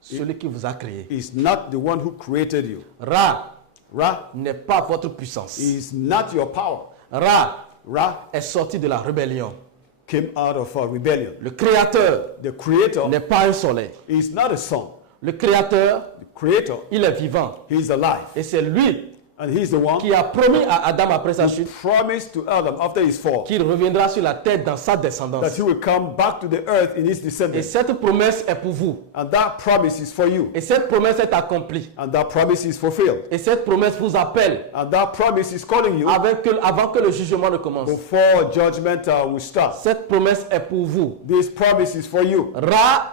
celui qui vous a créé. is not the one who created you. Ra Ra n'est pas votre puissance. is not your power. Ra Ra est sorti de la rébellion. came out of rebellion. Le Créateur The creator n'est pas un soleil. is not a sun. Le Créateur, The creator, il est vivant. he is alive. Et c'est lui And he's the one qui a promis à Adam après sa who chute promised to Adam after his fall qu'il reviendra sur la terre dans sa that descendance. he will come back to the earth in his Et descendants. cette promesse est pour vous. And that promise is for you. Et cette promesse est accomplie. And that promise is fulfilled. Et cette promesse vous appelle And that promise is calling you avant que le jugement ne commence. before judgment will start. Cette promesse est pour vous. This promise is for you. Ra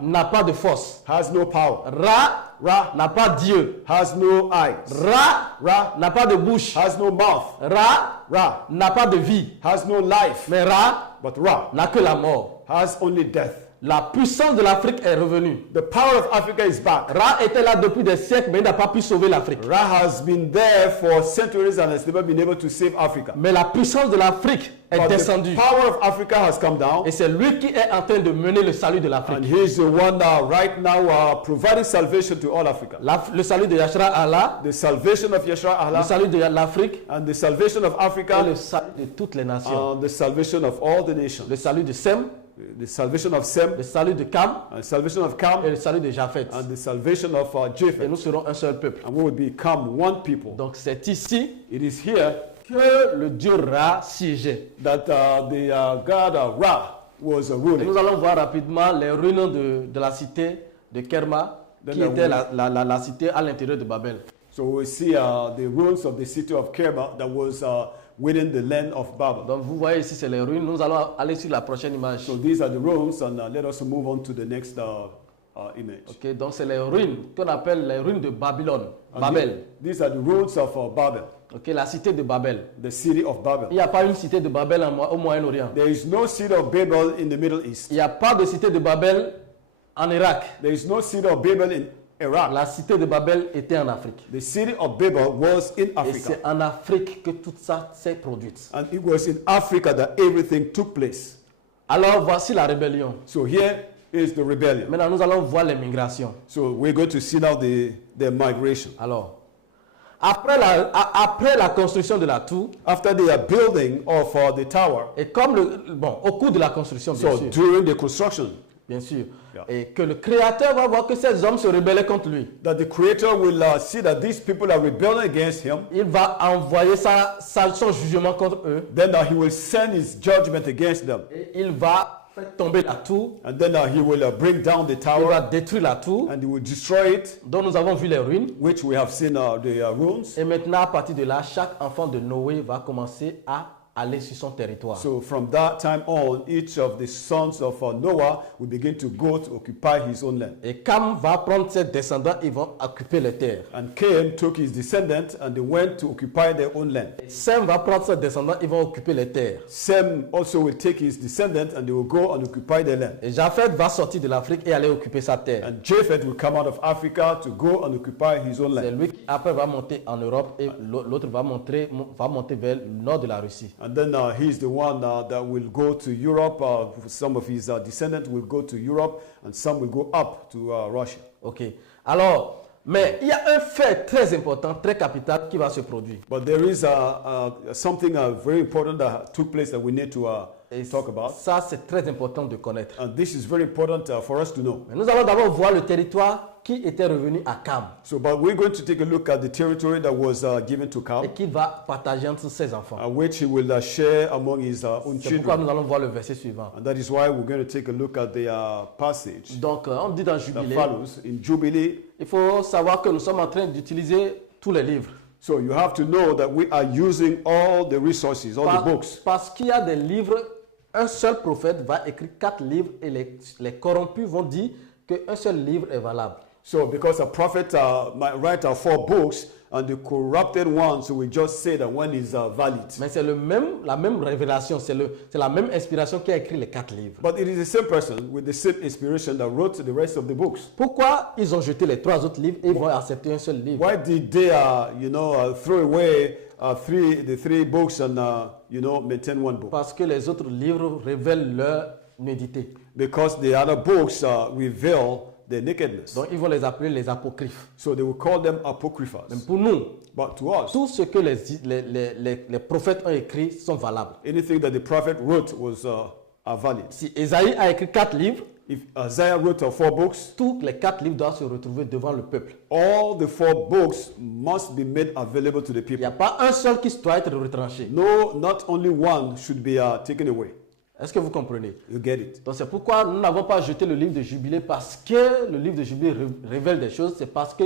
N'a pas de force. has no power. Ra n'a pas Dieu. Has no eyes. Ra n'a pas de bouche. Has no mouth. Ra n'a pas de vie. Has no life. Mais Ra But Ra n'a que la mort. has only death. La puissance de l'Afrique est revenue. The power of Africa is back. Ra était là depuis des siècles, mais il n'a pas pu sauver l'Afrique. Ra has been there for centuries and has never been able to save Africa. Mais la puissance de l'Afrique est But the descendue. power of Africa has come down. Et c'est lui qui est en train de mener le salut de And l'Afrique. he's the one right now providing salvation to all Africa. Le salut de Yashra Allah, The salvation of Yeshua le Allah salut de l'Afrique and the salvation of et Africa le salut de toutes les nations. and the salvation of all the nations. Le salut de Sem, The salvation of Sem le salut de Cam and the salvation of et Cam le salut de Japheth. and the salvation of Et Japheth. nous serons un seul peuple. And we will become one people. Donc c'est ici It is here que le Dieu Ra siégeait. that the god Ra was Et ruling. nous allons voir rapidement les ruines de la cité de Kerma, qui était la cité à l'intérieur de Babel. So we see the ruins of the city of Kerma that was within the land of Babel. Donc vous voyez ici, c'est les ruines. Nous allons aller sur la prochaine image. So these are the ruins, and let us move on to the next image. Ok, donc c'est les ruines qu'on appelle les ruines de Babylone. And Babel. These are the ruins of Babel, Ok, la cité de Babel. the city of Il Babel. n'y a pas une cité de Babel au Moyen-Orient. There is no city of Babel in the Middle East. Il n'y a pas de cité de Babel en Irak. There is no city of Babel in Iraq. La cité de Babel était en Afrique. The city of Babel was in Et Africa. c'est en Afrique que tout ça s'est produit. And it was in Africa that everything took place. Alors voici la rébellion. So here is the rebellion. Maintenant nous allons voir les migrations. So we're going to see now the migration. Alors, après la construction de la tour, After the building of the tower, et comme au cours de la construction, bien so sûr, during the construction, bien sûr, Yeah. et que le Créateur va voir que ces hommes se rebellaient contre lui. that the Creator will see that these people are rebelling against Him, Il va envoyer son jugement contre eux. then He will send His judgment against them. Et il va faire tomber la tour. And then He will bring down the Il va tower détruire la tour, and He will destroy it, dont nous avons vu les ruines. which we have seen the ruins. Et maintenant, à partir de là, chaque enfant de Noé va commencer à aller sur son territoire. So from that time on, each of the sons of Noah will begin to go to occupy his own land. Et Cam va prendre ses descendants, ils vont occuper les terres. And Cain took his descendants and they went to occupy their own land. Et Sem va prendre ses descendants, ils vont occuper les terres. Sem also will take his descendants and they will go and occupy their land. Et Japheth va sortir de l'Afrique et aller occuper sa terre. And Japheth will come out of Africa to go and occupy his own C'est land. lui qui après va monter en Europe et l'autre va monter vers le nord de la Russie. And then he's the one that will go to Europe. Some of his descendants will go to Europe and some will go up to Russia. Ok. Alors, Mais il y a un fait très important, très capital qui va se produire. But there is something very important that took place that we need to talk about. Ça, c'est très important de connaître. And this is very important for us to know. Mais nous allons d'abord voir le territoire qui était revenu à Cam So, but we're going to take a look at the territory that was given to et Cam, qu'il va partager entre ses enfants. which he will share among his own C'est pourquoi children. nous allons voir le verset suivant. And that is why we're going to take a look at the passage Donc, on dit dans that Jubilé, follows in Jubilee. il faut savoir que nous sommes en train d'utiliser tous les livres. So you have to know that we are using all the resources, all the books. Parce qu'il y a des livres, un seul prophète va écrire 4 livres et les corrompus vont dire qu'un seul livre est valable. So because a prophet might write 4 books and the corrupted ones will just say that one is valid. Mais c'est la même révélation, c'est la même inspiration qui a écrit les 4 livres. But it is the same person with the same inspiration that wrote the rest of the books. Pourquoi ils ont jeté les 3 autres livres et ils vont accepter un seul livre? Why did they, throw away the 3 books and, maintain one book? Parce que les autres livres révèlent leur nudité. Because the other books reveal their nakedness. Donc ils vont les appeler les apocryphes. So they will call them apocryphas. Mais pour nous, But to us, tout ce que les prophètes ont écrit sont valables. anything that the prophet wrote was valid. Si Ésaïe a écrit 4 livres, If Isaiah wrote 4 books, tous les 4 livres doivent se retrouver devant le peuple. all the 4 books must be made available to the Il n'y a people. pas un seul qui doit être retranché. No, not only one should be taken away. Est-ce que vous comprenez? You get it? Donc c'est pourquoi nous n'avons pas jeté le livre de Jubilé parce que le livre de Jubilé révèle des choses. C'est parce que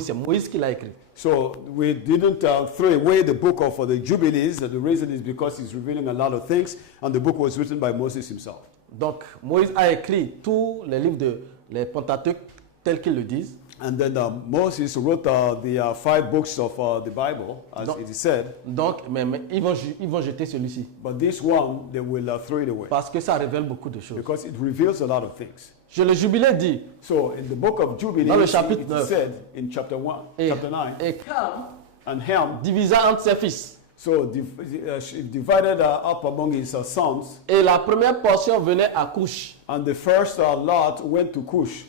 c'est Moïse qui l'a écrit. So we didn't throw away the book of the Jubilees. The reason is because it's revealing a lot of things, and the book was written by Moses himself. Donc Moïse a écrit tous les livres les Pentateuques tels qu'ils le disent. And then Moses wrote the 5 books of the Bible, as it is said. Donc, mais ils vont jeter celui-ci. But this one, they will throw it away. Parce que ça révèle beaucoup de choses. Because it reveals a lot of things. Le Jubilé dit, So in the book of Jubilee, dans le it chapitre is 9, said in chapter 9, et Cam and Ham, divisa entre ses fils. so divided up among his sons, Et la première portion venait à Couche, and the first lot went to Cush,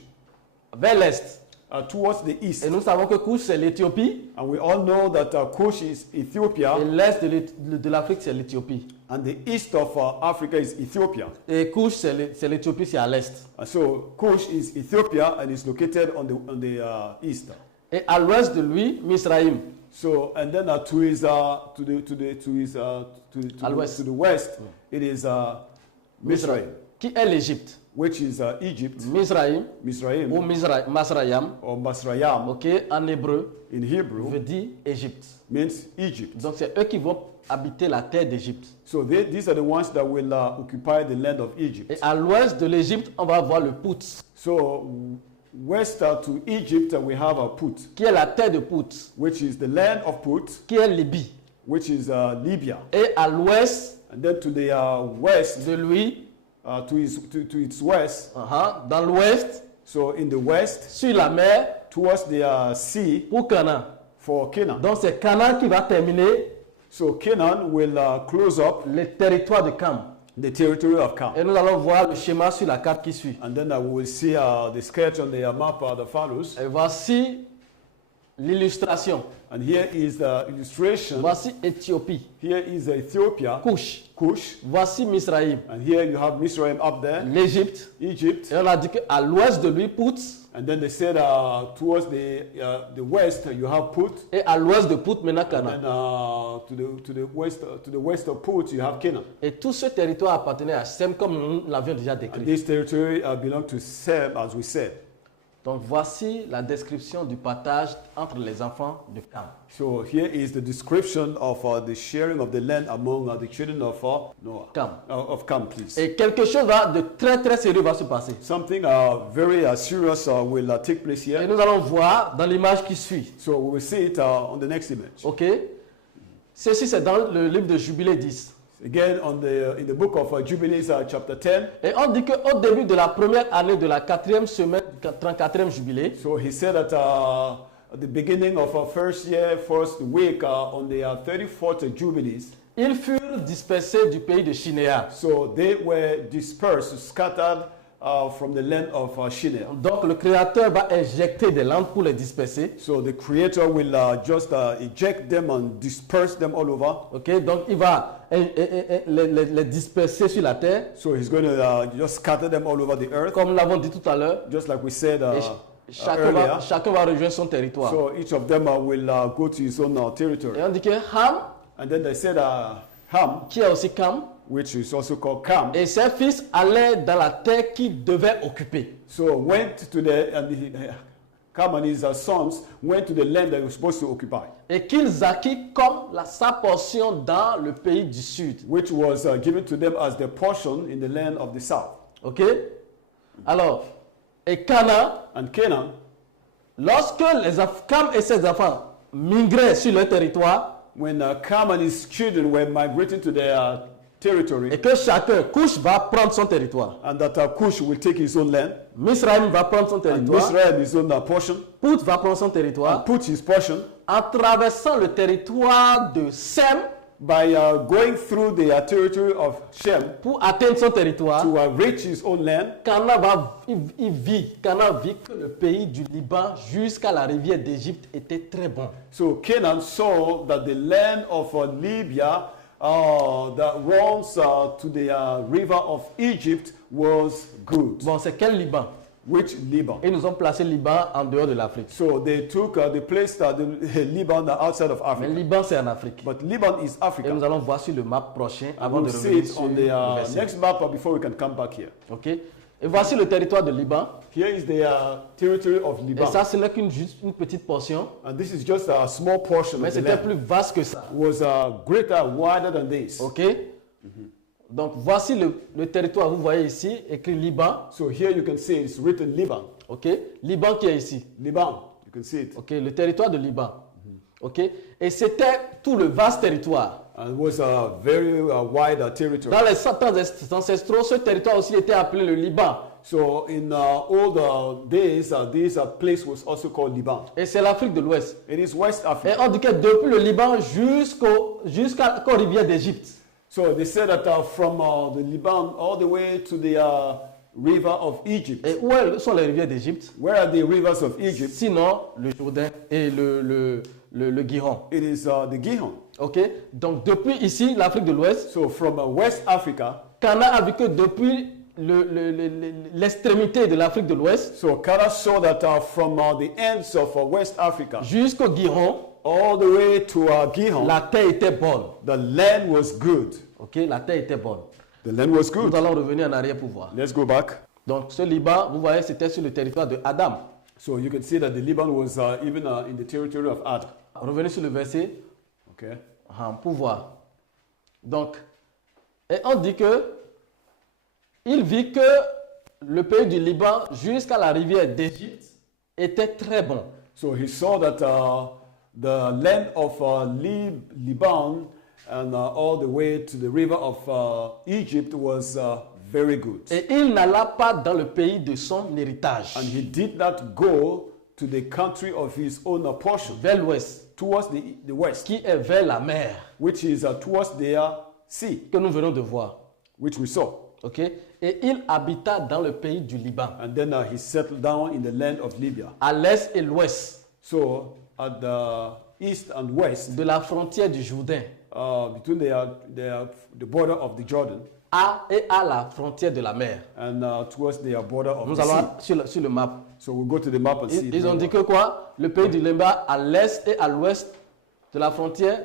vers l'est. towards the east. Et nous savons que Couche, c'est l'Éthiopie. And we all know that Cush is Ethiopia, Et l'est de l'Afrique, c'est l'Éthiopie. and the east of Africa is Ethiopia. Et Couche, c'est l'Éthiopie, c'est à l'est. And so Cush is Ethiopia and is located on the east. Et à l'ouest de lui, Misraïm. So and then to the west, it is Mizraim, Qui est l'Égypte? which is Egypt, Misraïm Mizraim, ou Masrayam, or Masrayam ok, en hébreu, in Hebrew veut dire Égypte. means Egypt. Donc c'est eux qui vont habiter la terre d'Égypte. So these are the ones that will occupy the land of Egypt. Et à l'ouest de l'Égypte, on va voir le Pout, So west to Egypt, we have Put, qui est la terre de Pout, which is the land of Put, qui est Libye. which is Libya. Et à l'ouest And then to the west, de lui, to its west, dans l'ouest, so in the west, sur la mer, towards the sea, pour Canaan. for Canaan. Donc c'est Canaan qui va terminer So Canaan will close up le territoire de Cam. the territory of Cam. Et nous allons voir le schéma sur la carte qui suit. And then we will see the sketch on the map that follows. Et voici l'illustration. And here is the illustration. Voici Éthiopie, Here is Ethiopia, Couche. Cush. Voici Misraïm, And here you have Mizraim up there, l'Égypte. Egypt. Et on a dit qu'à l'ouest de lui, Pout. And then they said towards the west you have Put. Et à l'ouest de Pout, maintenant And Canaan. then to the west of Put you have Canaan. Et tout ce territoire appartenait à Sem, comme nous l'avions déjà And décrit. this territory belonged to Sem, as we said. Donc voici la description du partage entre les enfants de Cam. So here is the description of the sharing of the land among the children of Noah. Cam. Of Cam, please. Et quelque chose de très très sérieux va se passer. Something very serious will take place Et here. nous allons voir dans l'image qui suit. So we will see it on the next image. Ok? Ceci c'est dans le livre de Jubilé 10. Again, in the book of Jubilees, chapter 10. Et on dit qu'au début de la première année de la 4e semaine, 34e jubilé, So he said that at the beginning of our first year, first week, on the 34th Jubilees, ils furent dispersés du pays de Shinéa. so they were dispersed, scattered from the land of Shinar. Donc le créateur va injecter des landes pour les disperser. So the Creator will just eject them and disperse them all over. Ok, donc il va les disperser sur la terre. So he's going to just scatter them all over the earth. Comme nous l'avons dit tout à l'heure. Just like we said chacun va rejoindre son territoire. So each of them will go to his own territory. Et on dit que Ham, and then they said Ham, qui est aussi Cam, which is also called Cam, et ses fils allaient dans la terre qu'ils devaient occuper. So went to Cam and his sons went to the land they were supposed to occupy. Et qu'ils acquirent comme sa portion dans le pays du sud. Which was given to them as their portion in the land of the south. Ok? Alors, et Canaan, and Canaan, lorsque Cam et ses enfants migraient sur leur territoire, when Cam and his children were migrating to their territory, et que chacun, Cush va prendre son territoire, and that Cush will take his own land, Misraïm va prendre son territoire, and Misraïm his own portion, Put va prendre son territoire, and Put his portion, en traversant le territoire de Sem, by going through the territory of Shem, pour atteindre son territoire, to reach his own land. Canaan vit que le pays du Liban jusqu'à la rivière d'Égypte était très bon. So Canaan saw that the land of Libya that runs to the river of Egypt was good. Bon, c'est quel Liban? Which Liban? Et nous ont placé le Liban en dehors de l'Afrique. So they took the place the Liban outside of Africa. Mais le Liban c'est en Afrique. But Liban is Africa. Et nous allons voir sur le map prochain avant de see revenir it sur on le the next map before we can come back here. Ok. Et voici le territoire de Liban. Here is the territory of Liban. Et ça, ce n'est qu'une petite portion. And this is just a small portion. Mais c'était plus vaste que ça. It was greater, wider than this. Ok. Donc voici le territoire. Vous voyez ici écrit Liban. So here you can see it's written Liban. Ok. Liban qui est ici. Liban. You can see it. Ok. Le territoire de Liban. Ok. Et c'était tout le vaste territoire. And it was a very wide territory. Dans les temps ancestraux, ce territoire aussi était appelé le Liban. So in old days, this place was also called Liban. Et c'est l'Afrique de l'Ouest. It is West Africa. Et on dit que depuis le Liban jusqu'à la rivière d'Égypte. So they said that from the Liban all the way to the river of Egypt. Et où sont les rivières d'Égypte? Where are the rivers of Egypt? Sinon, le Jourdain et le Gihon. It is the Gihon. Ok. Donc depuis ici, l'Afrique de l'Ouest. So from West Africa. Canaan a vu que depuis l'extrémité de l'Afrique de l'Ouest. So Canaan saw that from the ends of West Africa. Jusqu'au Gihon. All the way to Gihon. La terre était bonne. The land was good. Ok, la terre était bonne. The land was good. Nous allons revenir en arrière pour voir. Let's go back. Donc ce Liban, vous voyez, c'était sur le territoire de Adam. So you can see that the Liban was even in the territory of Adam. Revenez sur le verset. Okay. Pour voir. Donc, et on dit que il vit que le pays du Liban jusqu'à la rivière d'Égypte était très bon. So he saw that the land of Liban and all the way to the river of Egypt was very good. Et il n'alla pas dans le pays de son héritage. And he did not go to the country of his own portion. Vers l'ouest. Towards the west. Qui est vers la mer. Which is towards the sea. Que nous venons de voir. Which we saw. Ok. Et il habita dans le pays du Liban. And then he settled down in the land of Libya. À l'est et l'ouest. So at the east and west. De la frontière du Jourdain. Between the border of the Jordan. Et à la frontière de la mer. And towards the border of nous the allons sea. Sur le map. So we'll go to the map and see. Ils ont dit que quoi? Le pays du Liban à l'est et à l'ouest de la frontière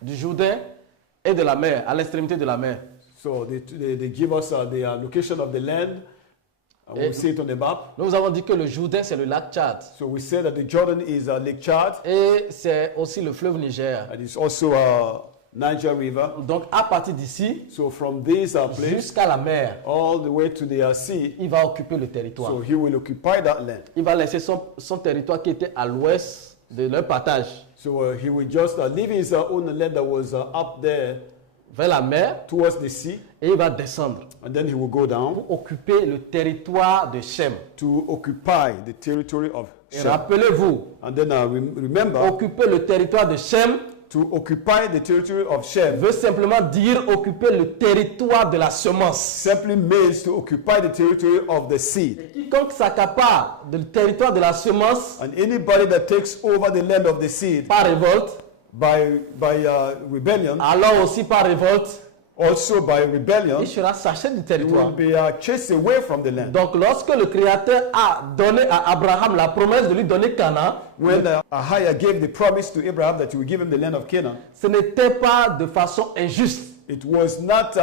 du Jourdain et de la mer, à l'extrémité de la mer. So they give us the location of the land. We see it on the map. Nous avons dit que le Jourdain c'est le lac Tchad. So we say that the Jordan is Lake Chad. Et c'est aussi le fleuve Niger. And it's also Niger River. Donc à partir d'ici, so from this place jusqu'à la mer, all the way to the sea, il va occuper le territoire. So he will occupy that land. Il va laisser son territoire qui était à l'ouest de leur partage. So he will just leave his own land that was up there. Vers la mer, towards the sea, et il va descendre. And then he will go down pour occuper le territoire de Shem. To occupy the territory of Shem. Rappelez-vous. And then remember. Occuper le territoire de Shem. to occupy the territory of Shem veut simplement dire occuper le territoire de la semence. simply means to occupy the territory of the seed. Et quiconque s'accapare du territoire de la semence And anybody that takes over the land of the seed par révolte, by rebellion, alors aussi par révolte, also by rebellion, il sera chassé du he will territoire. be chased away from the land. Donc lorsque le Créateur a donné à Abraham la promesse de lui donner Canaan, When Ahiah gave the promise to Abraham that he would give him the land of Canaan, ce n'était pas de façon injuste. it was not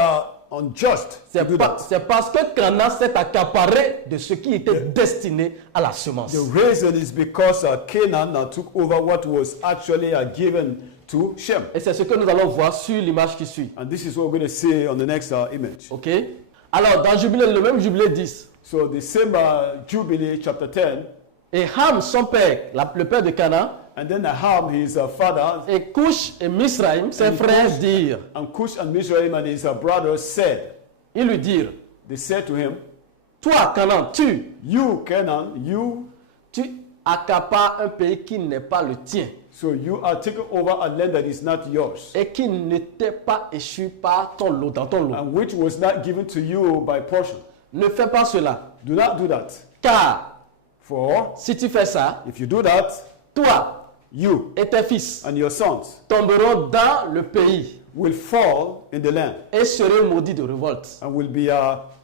unjust to do that. C'est parce que Canaan s'est accaparé de ce qui était destiné à la semence. The reason is because Canaan took over what was actually given to Shem. Et c'est ce que nous allons voir sur l'image qui suit. And this is what we're going to see on the next image. Ok? Alors, dans Jubilé, le même Jubilé 10, So the same Jubilee chapter 10, et Ham, son père, le père de Canaan, and then Ham, his father, et Cush et Misraïm, ses frères, dirent, and Cush and Mizraim and his brothers said, ils lui dirent, they said to him, toi, Canaan, you, Canaan, tu accapares un pays qui n'est pas le tien so you are taking over a land that is not yours, et qui ne t'est pas échu par ton lot, dans ton lot. and which was not given to you by portion. Ne fais pas cela, Do not do that. car For si tu fais ça, if you do that, toi you et tes fils and your sons tomberont dans le pays will fall in the land et seront maudits de révolte. and will be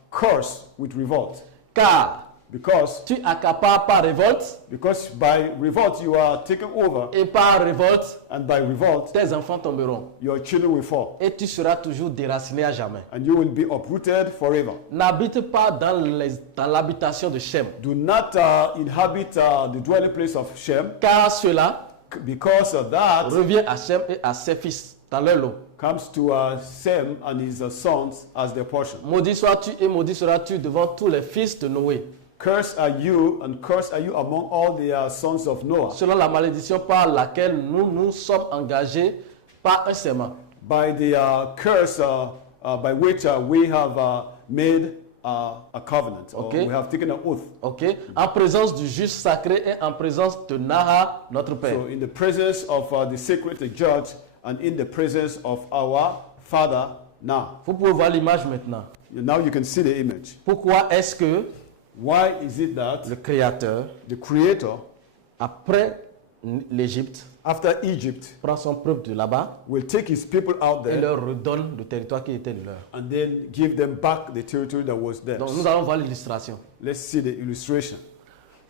cursed with revolt. Car Because tu accapares par révolte by revolt you are taken over, et par révolte, and by revolt tes enfants tomberont your children will fall, et tu seras toujours déraciné à jamais. and you will be uprooted forever. N'habite pas dans l'habitation de Shem, Do not inhabit the dwelling place of Shem, car cela because of that revient à Shem et à ses fils dans leur lot. comes to Sem and his sons as their portion. Maudit sois-tu et maudit seras-tu devant tous les fils de Noé, Cursed are you, and cursed are you among all the sons of Noah, selon la malédiction par laquelle nous sommes engagés par un serment. by the curse by which we have made a covenant, or Okay. we have taken an oath. Ok? En présence du juge sacré et en présence de Naha, notre père. So in the presence of the sacred judge and in the presence of our father now. Vous pouvez voir l'image maintenant. Now you can see the image. Pourquoi est-ce que Why is it that le Créateur, the Creator, après l'Égypte, after Egypt, prend son peuple de là-bas will take his people out et there leur redonne le territoire qui était le leur? and then give them back the territory that was theirs? Donc nous allons voir l'illustration. Let's see the illustration.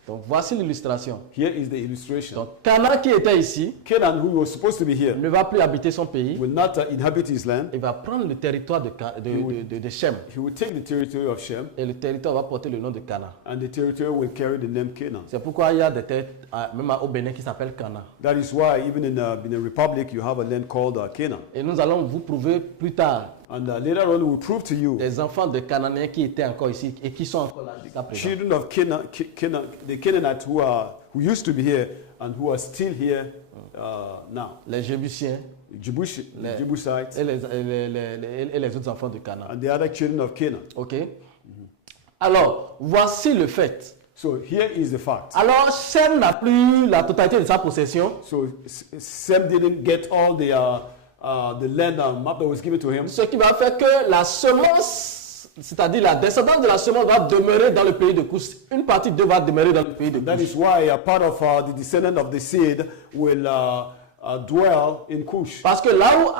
Donc voici l'illustration. Here is the illustration. Donc Canaan qui était ici Canaan, who was supposed to be here, ne va plus habiter son pays. will not inhabit his land. Il va prendre le territoire de Shem. He will take the territory of Shem, Et le territoire va porter le nom de Canaan. and the territory will carry the name Canaan. C'est pourquoi il y a des terres, même au Bénin, qui s'appellent Canaan. That is why even in the Republic, you have a land called Canaan. Et nous allons vous prouver plus tard And later on, we'll prove to you des enfants de Cananéens qui étaient encore ici et qui sont encore là jusqu'à présent. children of Canaan, the Canaanites who used to be here and who are still here now. Les Jébusiens The Jebusites et les autres enfants de Canaan. and the other children of Canaan. Ok? Alors, voici le fait. So here is the fact. Alors, Shem n'a plus la totalité de sa possession. So Sem didn't get all the land map that was given to him. Ce qui va faire que la semence, c'est-à-dire la descendance de la semence, va demeurer dans le pays de Cush. Une partie d'eux va demeurer dans le pays de That Cush. is why a part of the descendant of the seed will dwell in Cush. Parce que là où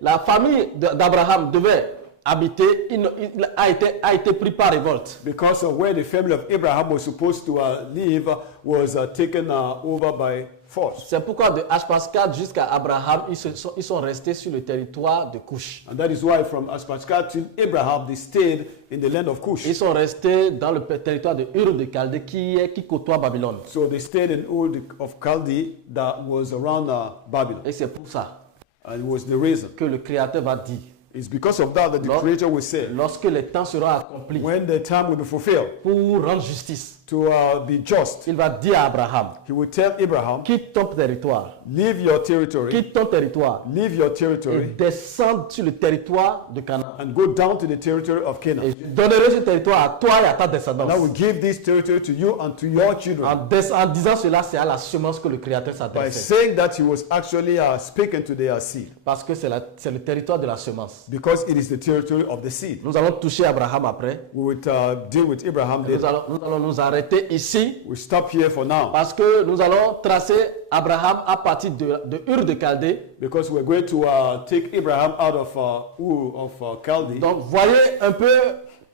la famille d'Abraham devait habiter, il a été pris par révolte. Because where the family of Abraham was supposed to live was taken over by force. C'est pourquoi de H-Pascal jusqu'à Abraham, ils sont restés sur le territoire de Cush. And that is why from Aspascal to Abraham, they stayed in the land of Cush. Ils sont restés dans le territoire de Ur de Chaldée qui côtoie Babylone. So they stayed in Ur of Chaldee that was around Babylon. Et c'est pour ça And it was the reason. que le Créateur va dire, It's because of that that the Creator will say, lorsque les temps seront accomplis when the time will be fulfilled, pour rendre justice, to be just, il va dire à Abraham, he will tell Abraham, quitte ton territoire, leave your territory, quitte ton territoire, leave your et territory, descends sur le territoire de Canaan. and go down to the territory of Canaan. Et je donnerai ce territoire à toi et à ta descendance. And I will give this territory to you and to your children. En disant cela, c'est à la semence que le Créateur By s'adresse. saying that, he was actually speaking to their seed, Parce que c'est le territoire de la semence. because it is the territory of the seed. Nous allons toucher Abraham après. We would deal with Abraham Nous then. allons nous arrêter ici. We stop here for now, Parce que nous allons tracer Abraham à partir de Ur de Chaldée. because we're going to take Abraham out of Ur of Chaldee. Donc voyez un peu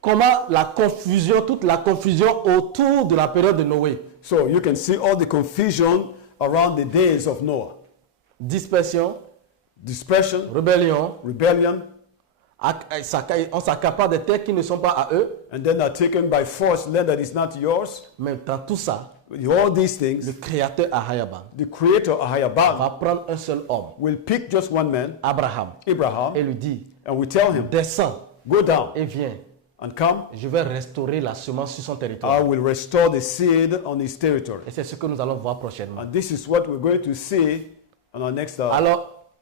comment la confusion, toute la confusion autour de la période de Noé. So you can see all the confusion around the days of Noah. Dispersion, Dispersion, rébellion, rebellion, on s'accapare des terres qui ne sont pas à eux. and then are taken by force land that is not yours. Mais dans tout ça, All these things, le créateur AHDAM the creator Ahayabam va prendre un seul homme, will pick just one man, Abraham, Abraham, et lui dit, and we tell him, descends go down et viens. and come. Je vais restaurer la semence sur son I territoire. will restore the seed on his territory. Et c'est ce que nous allons voir prochainement. And this is what we're going to see on our next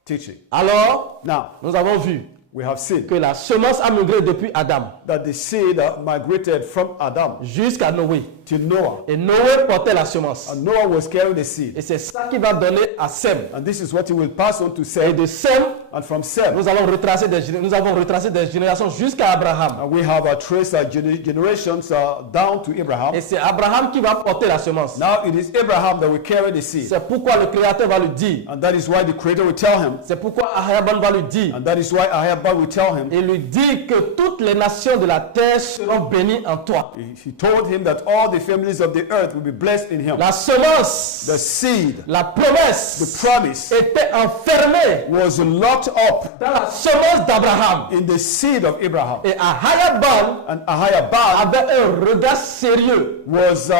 teaching. Alors, Now, nous avons vu we have seen que la semence a migré depuis Adam that the seed migrated from Adam jusqu'à Noé. to Noah. Et Noé portait la semence. And Noah was carrying the seed. Et c'est ça qui va donner à Sem. And this is what he will pass on to Et Seth. de Sem, And from Seth, nous avons retracé des générations jusqu'à Abraham. and we have traced generations down to Abraham. Et c'est Abraham qui va porter la semence. Now it is Abraham that will carry the seed. C'est pourquoi le Créateur va lui dire. And that is why the Creator will tell him. C'est pourquoi AHDAM va lui dire. And that is why Ahayabam will tell him. Il lui dit que toutes les nations de la terre seront bénies en toi. He told him that all the families of the earth will be blessed in him. La semence, The seed, la promesse, the promise, était enfermée was locked up dans la semence d'Abraham. in the seed of Abraham. Et AHDAM And Ahayabam avait un regard sérieux was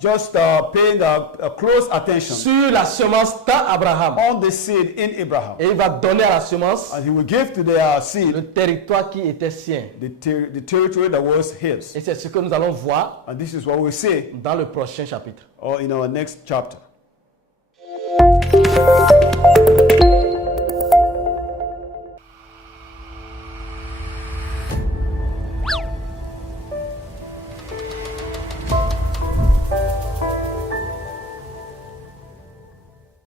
just paying a close attention sur la semence d'Abraham. on the seed in Abraham. Et il va donner à la semence And he will give to their seed le territoire qui était sien. the territory that was his. Et c'est ce que nous allons voir And this is what we see dans le prochain chapitre. or in our next chapter.